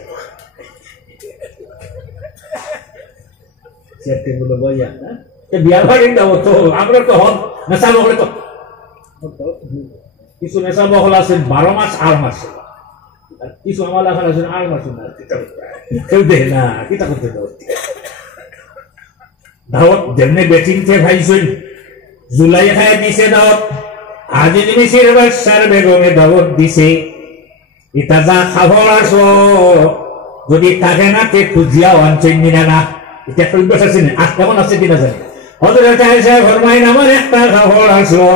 সেটা বলে বইয়া না যে বিয়া বাড়ি দাও তো আমরা তো হন নেশা বলে তো কিছু নেশা বহল আছে 12 মাস 8 মাস কিছু আমলা খালা আছে 8 মাস না কেউ দেয় না কিতা করতে দাও দাওয়াত যেমনে বেটিং তে ভাইছুন জুলাই খায় দিছে দাওয়াত আজি নিমিষের বাদশার বেগমে দাওয়াত দিছে এটা যা খাবার আসো যদি থাকে না তে খুঁজিয়া আনছেন না এটা কইবস আছে না আজ কেমন আছে কিনা জানি হযরত আয়েশা ফরমাইন আমার একটা খবর আসলো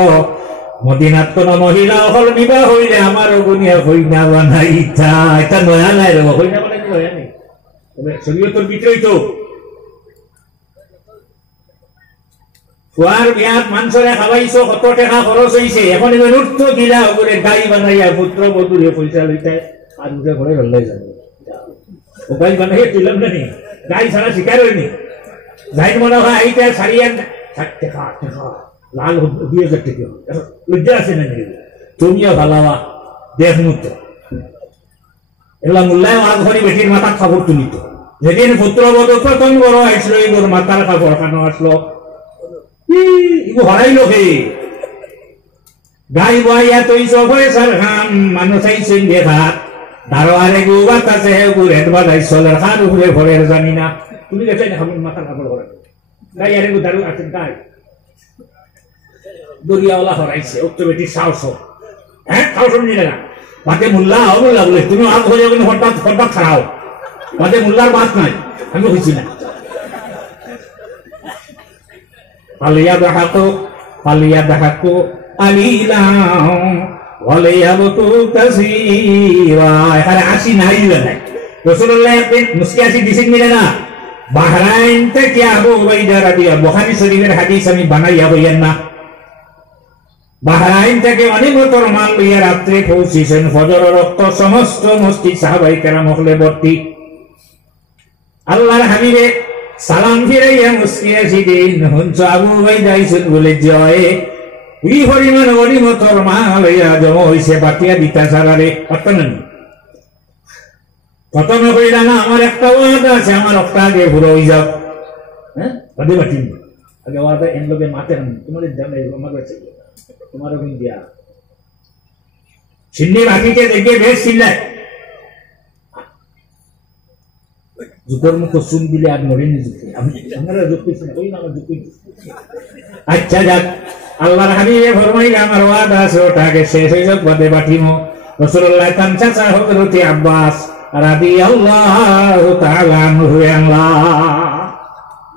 মদিনাত কোন মহিলা হল বিবাহ হইলে আমার গুনিয়া হইনা বানাইতা এটা নয়া নাই রে হইনা বানাই নয়া নেই তবে শরীয়তের ভিতরেই তো ফুয়ার বিয়াত মানসরে খাওয়াইছো কত টাকা খরচ হইছে এখন এবার উঠতো গিলা ওরে গাই বানাইয়া পুত্র বধূরে পয়সা লইতে আর উঠে ঘরে গল্লাই যাবে ও গাই বানাইয়া তুললাম না নি গাই ছাড়া শিকার হয়নি যাই মনে হয় এইটা সারিয়া টাকা লাল 2000 টাকা লজ্জা আছে না তুমিও ভালাবা দেখ মুত এগুলা মূল্যায় আজ ঘরে বেটির মাথা খাবার তুলিত যেদিন পুত্রবধূ প্রথম বড় আসলো এগুলোর মাথার কাপড় খানো আসলো ইগো হরাইলো হে গাই বইয়া তুই সফরে সারখাম মানুষ আইছেন দেখা দারোয়ারে গু বাতাসে গুড় হেডবা দাই সলার খান উপরে ভরের জানি না তুমি দেখলে না খাবার মাথার কাপড় করে গাই আরে গু দারু আছেন গাই দরিয়াওয়ালা হরাইছে উত্তর বেটি সাহস হ্যাঁ সাহস নিলে না বাদে মুল্লা মুল্লা বলে তুমি আগ হয়ে যাবে হঠাৎ হঠাৎ খারাও বাদে মুল্লার বাদ নাই আমি হইছি না পালিয়া দেখাতো আলিলা ওয়ালিয়াবতু কাসীরা এখানে আসি নাই নাই রাসূলুল্লাহ একদিন মুস্কি আসি দিছেন মিলে না বাহরাইন থেকে আবু উবাইদা রাদিয়াল্লাহু বুখারী শরীফের হাদিস আমি বানাইয়া হইয়েন না বাহরাইন থেকে অনিমতর মাল লইয়া রাত্রে পৌঁছিছেন ফজর রক্ত সমস্ত মসজিদ সাহাবায়ে কেরাম হলে ভর্তি আল্লাহর হাবিবে সালাম ফিরাইয়া মুস্কিয়া সিদিন হুঞ্চ আবু উবাইদা আইছেন বলে জয় এই পরিমাণ অনিমতর মাল লইয়া জমা হইছে বাকিয়া দিতা সারারে অর্থননি প্রথমে কইলা না আমার একটা ওয়াদা আছে আমার একটা আগে পুরো হয়ে যাও হ্যাঁ বাদে বাটি আগে ওয়াদা এন লোকে মাতে না তোমাদের জানে আমার কাছে তোমার ওখানে দিয়া চিন্নি বাকিকে দেখে বেশ চিল্লায় জুতোর মুখ শুন দিলে আর নড়েনি জুতে আমরা যোগ করছি না ওই না আমার যোগ করছি আচ্ছা যাক আল্লাহর হাবিবে ফরমাইলে আমার ওয়াদা আছে ওটাকে শেষ হয়ে যাক বাদে বাটিমো রাসূলুল্লাহ তান চাচা হযরত আব্বাস রাদিয়াল্লাহু তাআলা আনহু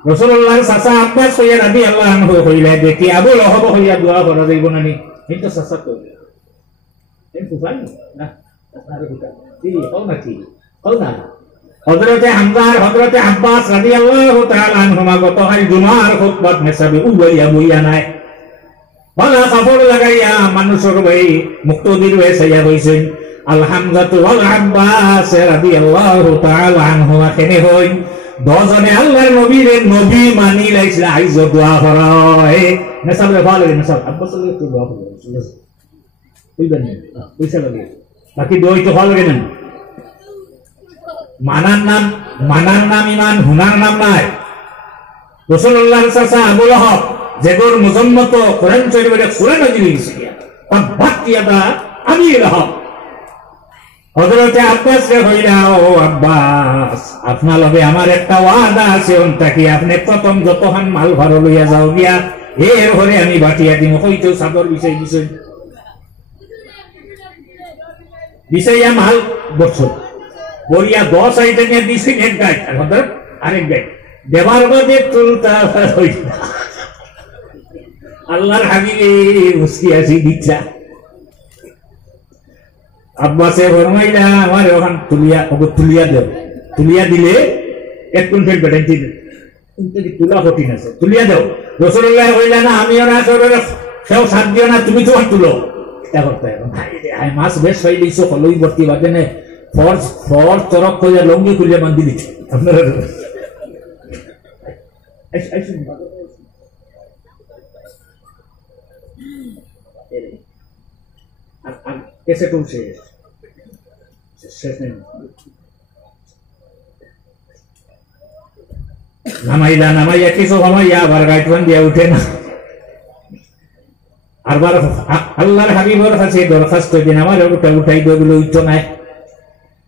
রাসূলুল্লাহ চাচা আব্বাস হইয়া রাদিয়াল্লাহু আনহু হইলে দেখি আবু লহব হইয়া দোয়া করা যাইব না নি কিন্তু চাচা তো কিন্তু ফাইন না আর বুঝা ঠিক হও না ঠিক হও না হযরত হামজা আর হযরত আব্বাস রাদিয়াল্লাহু তাআলা আনহুমা গতকাল জুমার খুতবাত মেসাবে উবাইয়া বইয়া নাই বালা কাপড় লাগাইয়া মানুষের ভাই মুক্তদির হইয়া হইছেন আল হামজাতু ওয়াল আব্বাস রাদিয়াল্লাহু তাআলা আনহুমা কেনে হই দজনে আল্লাহর নবীর নবী মানি লাইছিল আইজ দোয়া করায় মেসাবে ভালো মেসাব আব্বাস তো দোয়া করে বুঝবেন পয়সা লাগে বাকি দোয়াই তো ভালো লাগে না মানার নাম ইমান হুনার নাম নাই রাসূলুল্লাহর চাচা আবু লাহাব যেগর মুজম্মত কোরআন শরীফের সূরা নাযিল হইছে তাবাতিয়াদা আমি লাহাব হযরত আব্বাস রে কইলা ও আব্বাস আপনার লগে আমার একটা ওয়াদা আছে ওনটা কি আপনি প্রথম যতখান মাল ভর লইয়া যাও গিয়া এর ঘরে আমি বাটিয়া দিমু কইতো সাদর বিষয় মাল বছর বড়িয়া 10 আইটেম নিয়ে দিছি এক গাই আর হযরত আরেক গাই দেবার বাদে তুলতা হই আল্লাহর হাবিবে মুস্কিয়া সি দিচ্ছা আব্বাসে ফরমাইলা আমার ওখান তুলিয়া দিলে এক কুইন্টাল বেটাইতে কিন্তু তুলা কঠিন আছে তুলিয়া দাও রাসূলুল্লাহ কইলা না আমিও না সররে সেও সাথ দিও না তুমি তো তুলো এটা করতে আই মাস বেশ হই দিছো কলই ভর্তি বাদে না ফর তরক কইয়া লঙ্গি কইয়া বান্ধি দিছে আপনারা कैसे टू शेष नामाइला किसो हमाइया आबार गाइटवान दिया उठे ना आरबार अल्लाहर हाबिबर काছে দরখাস্ত দিন আমার উঠাই দেগুলো উঠতো না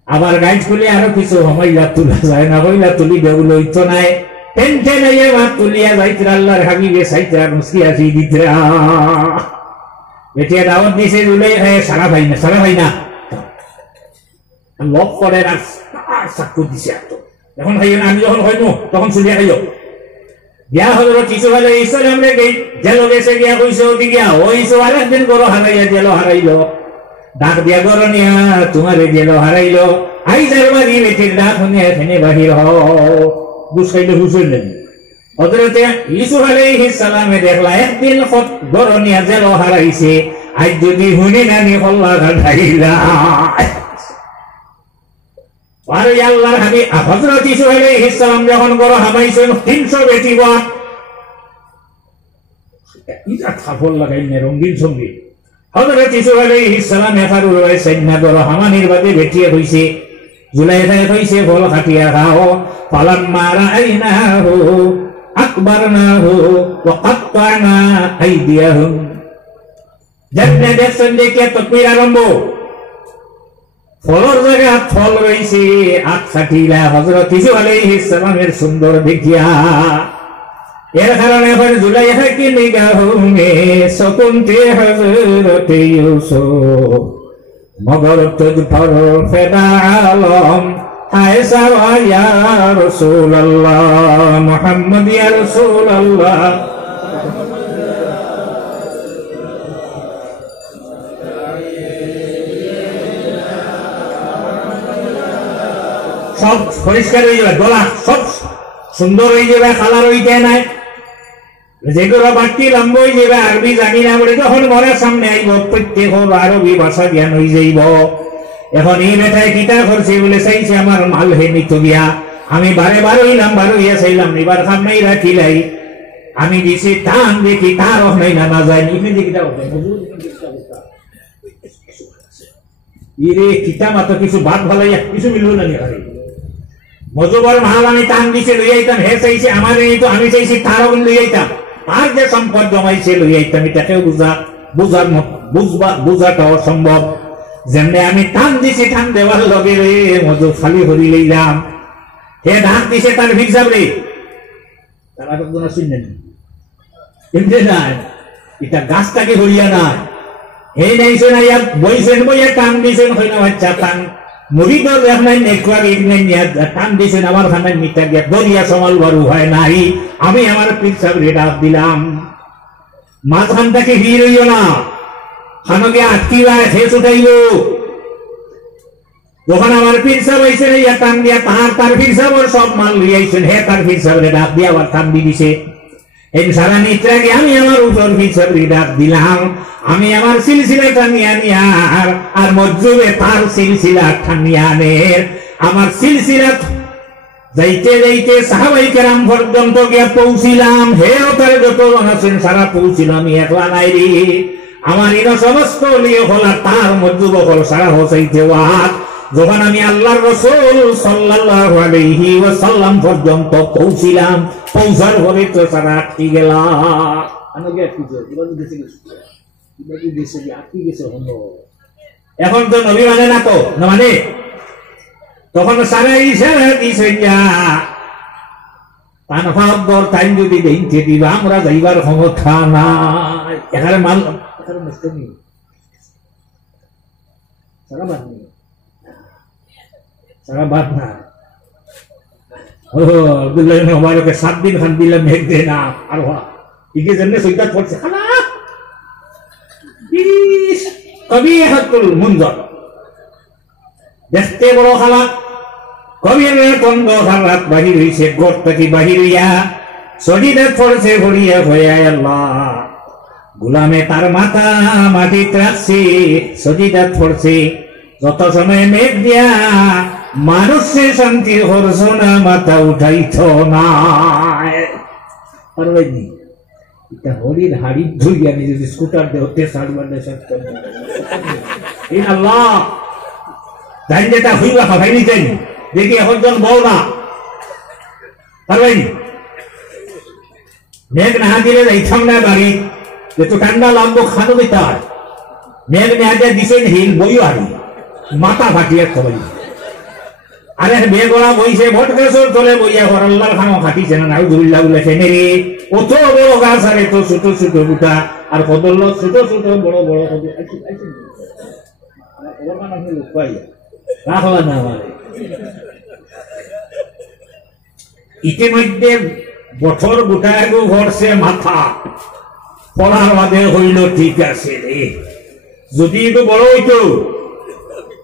আবার গাইড খুলে আরো কিছু হমাইলা তুলা যায় না হইলা তুলি দেগুলো উঠতো না টেনশন আইয়া বাত তুলিয়া যাইতরা আল্লাহর হাবিবে সাইতরা মুসকিয়া সি দিতরা বেটিয়া দাওয়াত দিছে জুলাই সারা ভাই না লক করে আর সাক্ষ্য দিছে তো এখন ভাই আমি যখন হইনো তখন শুনিয়া খাইও বিয়া হযরত ইসু আলাইহিস সালাম রে গই জেলো গেছে গিয়া কইছো দি গিয়া ওই ইসু আরেকদিন গরো হারাইয়া জেলো হারাইলো ডাক দিয়া গরো নিয়া তোমারে জেলো হারাইলো আই জারবারি বেটির ডাক শুনিয়া এখানে বাহির হও বুঝাইলে হুসেন হযরত ইসু আলাইহিস সালামে দেখলা একদিন ফট গরো নিয়া জেলো হারাইছে আজ যদি হুনি নানি হল্লা গাইলা আর আল্লাহর হাবিব হযরত ইসু আলাইহিস সালাম যখন গরো হামাইছেন 300 বেটি বা ইটা থাফল লাগাইনে রঙিন সঙ্গী হযরত ইসু আলাইহিস সালাম এফারু রয়েছেন না গরো হামানির বাদে বেটিয়ে হইছে জুলাইখা হইছে বল খাটিয়া খাও ফালাম্মা রাআইনাহু আকবারনাহু ওয়া কাত্তানা আইদিয়াহুম জন্নে দেখছেন দেখিয়া তাকবীর আরম্ভ ফলর জায়গা ফল রইছে আটসাটিলা হযরত ইসু আলাইহিস সালামের সুন্দর দেখিয়া এর কারণে এখন জুলাইখা কি নিগাহুমে সকুনতে হযরত ইউসুফ মগর তুজ ফর ফেদা আলম হায় সাওয়া ইয়া রাসূলুল্লাহ মুহাম্মদ ইয়া রাসূলুল্লাহ সব পরিষ্কার হয়ে যাবে গলা সব সুন্দর হয়ে যাবে, কালার হইতে নাই, যেগুলো বাড়তি লম্ব হয়ে যাবে, আরবি জানি না বলে যখন মরার সামনে আইব প্রত্যেক আরবি ভাষা জ্ঞান হয়ে যাইব। এখন এই বেটায় কিতা করছে বলে চাইছে আমার মাল হে নিত গিয়া, আমি বারে বারে হইলাম, বারো হইয়া চাইলাম, এবার সামনেই রাখিলাই, আমি দিছি টান দেখি তার নাই না যায় ইফেন কিতা ইরে কিতা মাত্র কিছু বাদ ভালাইয়া কিছু মিলল না নিহারে মজুবর মাল আমি টান দিছে লই আইতাম, হে চাইছে আমার এই তো আমি চাইছি তারও লই আইতাম, আর যে সম্পদ জমাইছে লই আইতাম, এটাকেও বুঝাটা অসম্ভব। যেমনি আমি টান দিছি, টান দেওয়ার লগে রে মজু খালি হরি লইলাম, হে ধান দিছে তার ভিক্ষাব রে, তারা তো কোনো শুনলেন এমনি নাই, এটা গাছটাকে হরিয়া নাই, এই নাইছে না ইয়ার বইছেন বইয়া টান দিছেন হয় না বাচ্চা টান মুড়িদর আপনার নেটওয়ার্ক ইগনে নিয়ে টান দিছেন আমার খানায় মিটার গিয়া দরিয়া সমাল বারু হয় নাই, আমি আমার পীর সাহেব ডাক দিলাম, মাঝখানটাকে ভিড় হইও না, খানকে আটকিবা শেষ উঠাইব। যখন আমার পীর সাহেব হয়েছে ইয়া টান দিয়া তার পীর সাহেবের সব মাল লইয়াইছেন, হে তার পীর সাহেবের ডাক দিয়া আবার টান দিয়ে দিছে। এই সারা নিত্রাকে আমি আমার উপর পীর সাহেবের ডাক দিলাম, আমি আমার সিলসিলা টানিয়া নিয়ার আর মজুবে তার সিলসিলা টানিয়া নের, আমার সিলসিলা যাইতে যাইতে সাহাবাই কেরাম পর্যন্ত গিয়া পৌঁছিলাম, হে ওটারে যতজন আছেন সারা পৌঁছিলাম, আমি একলা নাই রে, আমার এরা সমস্ত লিয়ে হল তার মজুব হল সারা হোসাইতে ওয়াত। যখন আমি আল্লাহর রাসূল সাল্লাল্লাহু আলাইহি ওয়াসাল্লাম পর্যন্ত পৌঁছিলাম, পৌঁছার পরে তো সারা আটকে গেলাম, আমাকে আটকে গেছে, আটকে গেছে হলো। এখন তো নবী মানে না তো না মানে, তখন সারা ইশারা দিছে যা পানফাবর টাইম যদি দেখতে দিবা আমরা যাইবার ক্ষমতা নাই, এখানে মাল এখানে নষ্ট নেই, সারা বাদ নেই, সারা বাদ না। ও আব্দুল্লাহ ইবনে উমারকে 7 দিন খান দিলাম মেঘ দে না আর ইকে জন্য সৈয়দ পড়ছে খালা ইস কবিহাতুল মুনজার দেখতে বড় খালা কবিরের তন্দ খারাপ বাহির হইছে, গোট থেকে বাহির হইয়া সজিদা পড়ছে ভরিয়া হইয়া আল্লাহ, গোলামে তার মাথা মাটিতে রাখছে, সজিদা পড়ছে, যত সময় মেঘ দিয়া মানুষের শান্তি হরছ না, মাথা উঠাইত না, পারবেনি এটা হরির হাড়ি ধুইয়া নিজে স্কুটার দেহতে সারবার আল্লাহ জানি যেটা হইবা ভাইনি চাই দেখি এখন জন বউ না পারবেনি, মেঘ না দিলে যাইতাম না বাড়ি, যেহেতু ঠান্ডা লাগবো খানো দিতার, মেঘ না দিয়ে দিছেন হিল বইও হারি মাথা ফাটিয়ে সবাই, আরে বেগড়া বইছে ভোট গাছর তলে বইয়া ঘর আল্লাহর খানো খাটিছে না, নাউজুবিল্লাহ বলেছে মেরে অত বড় গাছ আর এত ছোট ছোট বুটা আর কদল ছোট ছোট বড় বড় রাখলা না আমারে। ইতিমধ্যে বছর গোটায় ঘরছে মাথা পড়ার বাদে হইল ঠিক আছে রে, যদি একটু বড় হইতো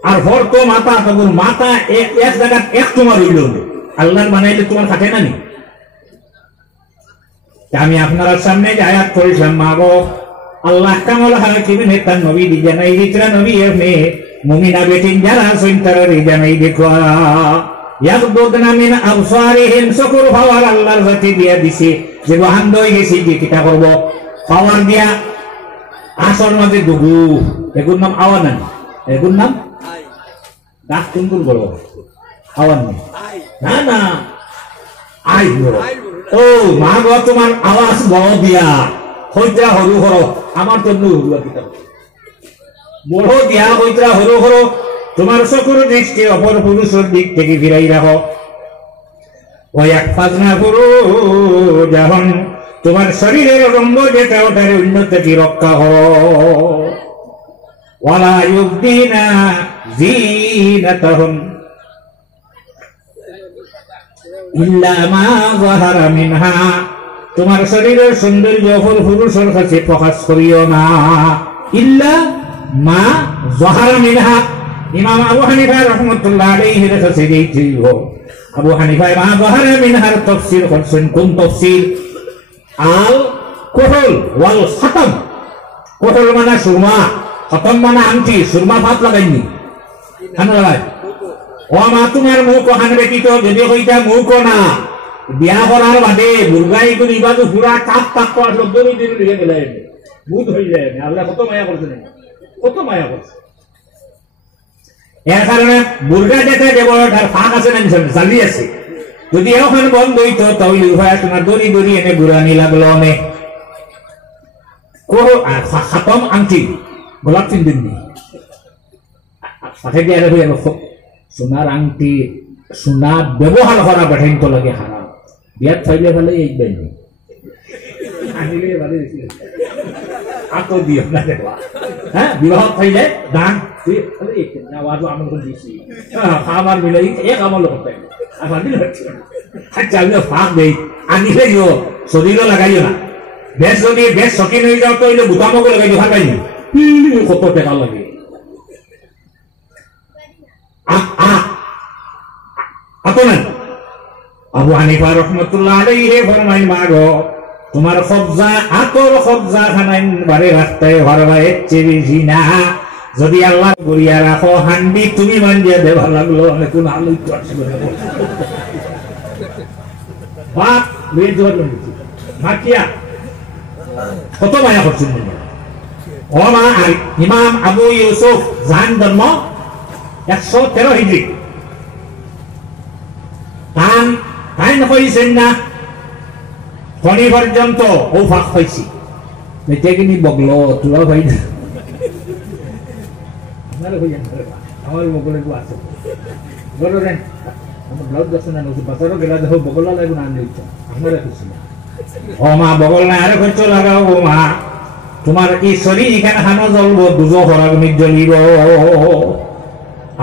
আর ভর তো মাথা তখন মাথা এক জায়গা এক তোমার হইল, আল্লাহর বানাইলে তোমার খাটে না নি। আমি আপনার সামনে যে আয়াত করেছিলাম মাগো আল্লাহ কামল হাকিমিন তার নবী জানাই দিতরা নবী এমনি মুমিনা বেটিন যারা আছেন তারা জানাই দেখো ইয়াগদুদনা মিন আবসারিহিম শুকুর পাওয়ার আল্লাহর জাতি দিয়া দিছে, যে বাহান্দ হয়ে গেছি যে কিটা করব পাওয়ার দিয়া আসর মাঝে ডুবু, এগুর নাম আওয়ান না, এগুর নাম গাছ কুনকুন বড় আওয়ান না না আই বড়। ও মা গো তোমার আওয়াজ বড় দিয়া হইতরা হরু হরো, আমার জন্য বড় দিয়া হইতরা হরু হরো, তোমার চকুর দৃষ্টি অপর পুরুষের দিক থেকে ফিরাই রাখো, যখন তোমার শরীরের রঙ্গ যেটা ওটার অন্য থেকে রক্ষা হো, ওয়ালা ইউবদিনা যিনাতাহুম ইল্লা মা যাহারা মিনহা, তোমার শরীরের সৌন্দর্য অপর পুরুষের কাছে প্রকাশ করিও না, ইল্লা মা যাহারা মিনহা, ইমাম আবু হানিফা রহমতুল্লাহ আলাইহির কাছে গিয়েছিল। আবু হানিফা মা যাহারা মিনহার তাফসীর করছেন। কোন তাফসীর? আল কুহুল ওয়াল খাতাম। কুহুল মানে সুরমা, খাতাম মানে আংটি। সুরমা ভাত লাগাইনি, কেন লাগাই? ও মা তোমার মুখ হান ব্যতীত যদি কইতা মুখ না বিয়া করার বাদে বুর্গাই করে ইবাদু পুরা টাপ টাপ করা শব্দ দিয়ে লিখে গেলে বুধ হয়ে যায়। আল্লাহ কত মায়া করছে, কত মায়া করছে। এর কারণে বুর্গা যেতে দেব তার ফাঁক আছে না জালি আছে। যদি এখন বন্ধ হইতো তাহলে উভয় তোমার দড়ি দড়ি এনে বুড়ানি লাগলো অনেক। খাতম আংটি গোলাপ তিন দিন নেই পাঠে দিয়ে সোনার আংটি সোনা ব্যবহার করা বেঠাইন তো লাগে হারাম। বিয়াত ফাইলে ফেলে এই বাইনি আনিলে ভালো আতো দিও না দেবা। হ্যাঁ বিবাহ ফাইলে দান তুই আওয়াজ আমল করে দিছি খাবার মিলাই এক আমল করতে আর দিল আচ্ছা আমি ফাঁক দেই আনিলেও শরীরও লাগাইও না। বেশ যদি বেশ শকিন হয়ে যাও তো এলে বুতামকে লাগাই দিও ভাই কত টাকা লাগে। আবু হানিফা রহমতুল্লাহ আলাইহি ফরমাই মাগো তোমার কবজা আতর কবজা খানাইন বারে রাস্তায় ভরবাই চেবেছি না। যদি আল্লাহ গড়িয়া রাখো হান্ডি তুমি মানজিয়া দেওয়া লাগলো কোন আলু বাপ মেয়ে জোর মাকিয়া কত মায়া করছেন। ও মা ইমাম আবু ইউসুফ জাহান জন্ম 113 হিজরি। টান টাইন হয়েছেন না শনি পর্যন্ত ও ফাঁক হয়েছি মেটেকিনি বগলো তোরা ভাই না আমার বগলে আছে বলেন আমার ব্লাউজ দর্শন বাজারও গেলা দেখো বগলা লাগবে না আনলে আপনারা কিছু না। ও মা বগল না আরে খরচ লাগাও। ও মা তোমার এই শরীর এখানে হানো জ্বলবো দুজো হরাগ্নি জ্বলিব।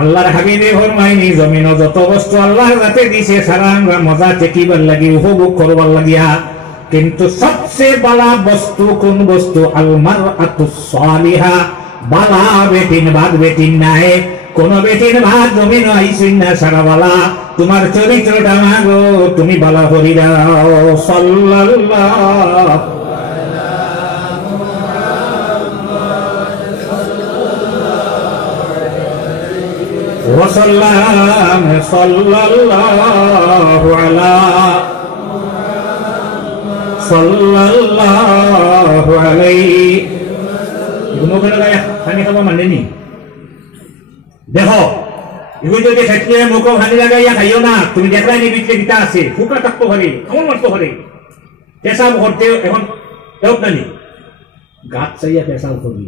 আল্লাহর হাবিবে ফরমাইনি জমিন যত বস্তু আল্লাহর রাতে দিছে সারা আমরা মজা চেকিবার লাগি উপভোগ করবার লাগিয়া, কিন্তু সবচেয়ে বালা বস্তু কোন বস্তু? আল মারআতুস সালিহা। বালা বেটিন বাদ বেটিন নাই, কোন বেটিন ভাত জমিন আইসিন না সারা বালা। তোমার চরিত্রটা মাগো তুমি বালা করি দাও। সাল্লাল্লাহু ওয়াসাল্লাম সাল্লাল্লাহু আলা সাল্লাল্লাহু আলাইহি। এগুলো কেন গায়া খানি খাবা মানেনি? দেখো এগুলো যদি খেতে মুখ ভানি লাগাইয়া খাইও না। তুমি দেখলাই নি ভিতরে গীতা আছে ফুকা থাকতো ঘরে কেমন মারতো ঘরে পেশাব করতে এখন কেউ জানি গাছ চাইয়া পেশাব করি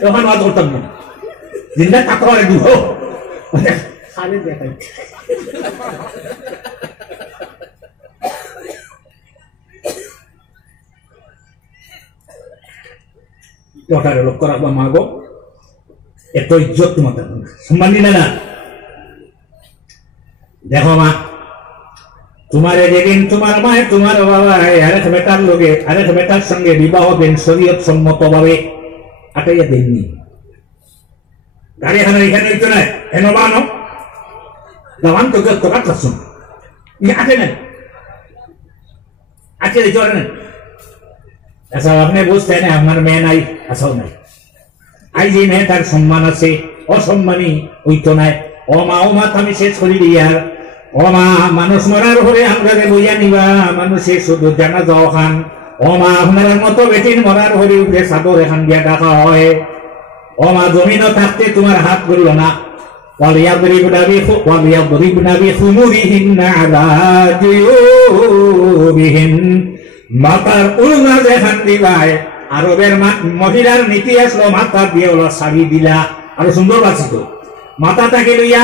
তখন বাদ করতাম না জিন্দা থাকতে পারে দুঃখ খালে দেখাই ওটারে লক্ষ্য রাখবা মাগো এত ইজ্জত তোমার সম্মান দিলে না। দেখো মা তোমার যেদিন তোমার মায় তোমার বাবা আরেক বেটার লোকে আরেক বেটার সঙ্গে বিবাহ দেন শরীয়ত সম্মত ভাবে আটাইয়া দেননি। গাড়ি এখানে এখানে হইতো না এনো বানো দাওয়ান তো তো কাটলাম আটে না আটে দিতে পারে না। আচ্ছা আপনি বুঝতেন আপনার মেয়ে নাই আসাও নাই আই যে মেয়ে তার সম্মান আছে অসম্মানী হইতো নাই। ও মা আমি শেষ করি দিয়ার। ও মা মানুষ মরার পরে আমরা বইয়া নিবা মানুষে শুধু জানা যাও খান। ও মা আপনার মতো বেটিন মরার পরে উঠে চাদর এখান দিয়া ডাকা হয়। ও মা জমিনও থাকতে তোমার হাত করলো না। মাতার উলনা যেখান দিবাই আরবের মহিলার নীতি আসলো মাথা দিয়ে ওলা শাড়ি দিলা আরো সুন্দর বাঁচিত মাথাটাকে লইয়া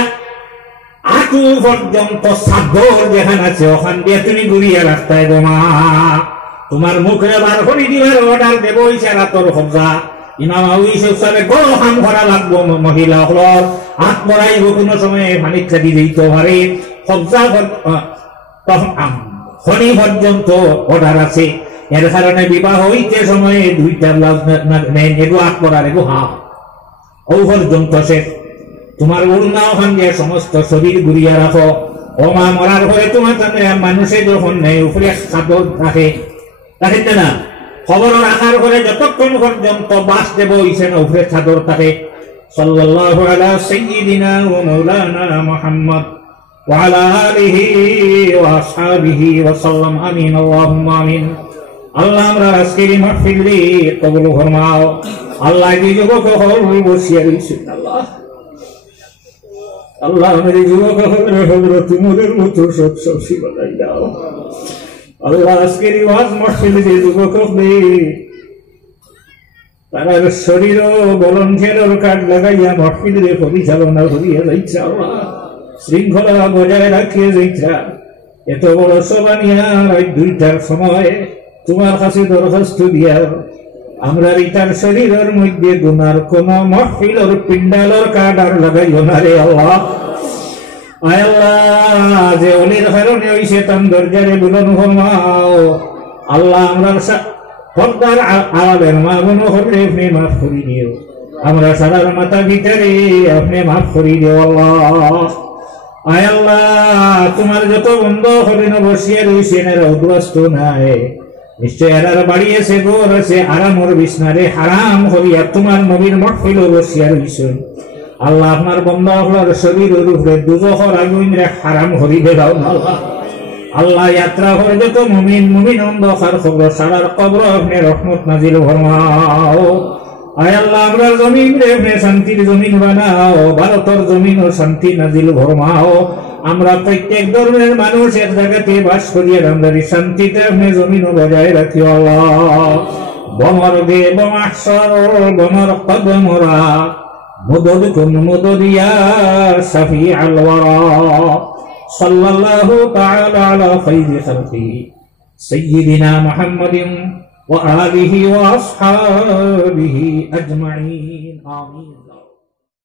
আটু পর্যন্ত সাধর যেখান আছে ওখান দিয়ে তুমি ঘুরিয়ে রাস্তায় বোমা তোমার মুখে বার করে দিবার অর্ডার দেব ইশারা তোর কবজা। ইমাম আবু ইউসুফ সাহেব বড় কাম করা লাগবো মহিলা হল হাত পড়াইব কোনো সময় পানি খেতে দিতে পারে কবজা খনি পর্যন্ত অর্ডার আছে। এর কারণে বিবাহ হইতে সময়ে দুইটা ব্লাউজ এগো আট পরার এগো হা ও পর্যন্ত শেষ। তোমার উড়না ওখান দিয়ে সমস্ত শরীর ঘুরিয়া রাখো। ও মা, মরার পরে তোমার মানুষে যখন নেই উপরে চাদর রাখে, রাখেন না খবর রাখার পরে যতক্ষণ পর্যন্ত বাস দেব হইছে না উপরে চাদর থাকে। সাল্লাল্লাহু আলা সাইয়্যিদিনা ওয়া মাওলানা মুহাম্মদ ওয়া আলা আলিহি ওয়া আসহাবিহি ওয়া সাল্লাম। আমিন, আল্লাহুম্মা আমিন। আল্লাহ আমরা আজকের এই মাহফিলে কবুল ফরমাও। আল্লাহ এই যুবক হল বসিয়া রইছে। আল্লাহ আল্লাহ আমার এই যুবক হজরত উমরের মতো সব শিবাই দাও। আল্লাহ আজকের এই ওয়াজ মাহফিলে যে যুবক হবে তারা শরীর ভলান্টিয়ারের কার্ড লাগাইয়া মাহফিলে পরিচালনা করিয়া যাইছে। আল্লাহ শৃঙ্খলা বজায় রাখিয়ে যাইছা। এত বড় সভা নিয়া রাত 2টার সময় তোমার কাছে দরখাস্ত দিয়া আমরা ইটার শরীরের মধ্যে গুনার কোন মাহফিলের পিন্ডালের কার্ড আর লাগাইও না রে আল্লাহ। আয় আল্লাহ, যে অলির কারণে ওই শেতান দরজারে বুলন ফরমাও। আল্লাহ আমরা পর্দার আড়ালের মা বোন হলে আপনি মাফ করি দিও। আমরা সারার মাতা ভিতরে আপনি মাফ করি দিও আল্লাহ। আয় আল্লাহ, তোমার যত বন্ধ হরিণ বসিয়ে রয়েছেন এরা উদ্বাস্ত নাই, নিশ্চয় এরার বাড়ি আছে, গোর আছে, আরামর বিছনারে হারাম করিয়া তোমার নবীর মাহফিল বসিয়া রয়েছেন। আল্লাহ আপনার বন্ধা হলার শরীরের উপরে দুজখর আগুন হারাম করিবে দাও আল্লাহ। আল্লাহ যাত্রা করে যত মুমিন অন্ধকার খবর সারার কবর আপনি রহমত নাজিল ফরমাও। আয় আল্লাহ আমরা জমিন রে আপনি শান্তির জমিন বানাও, ভারতের জমিন ও শান্তি নাজিল ফরমাও। আমরা প্রত্যেক ধর্মের মানুষ এক জায়গাতে বাস করিয়া আমরা শান্তিতে আপনি জমিন বজায় রাখিও আল্লাহ। বমর গে বমাসর বমর কদমরা মদদ কুন মদদিয়া শাফি আল ওয়ারা সাল্লাল্লাহু তাআলা আলা খায়রি খালকি সাইয়্যিদিনা মুহাম্মাদিন ওয়া আলিহি ওয়া আসহাবিহি আজমাইন। আমিন।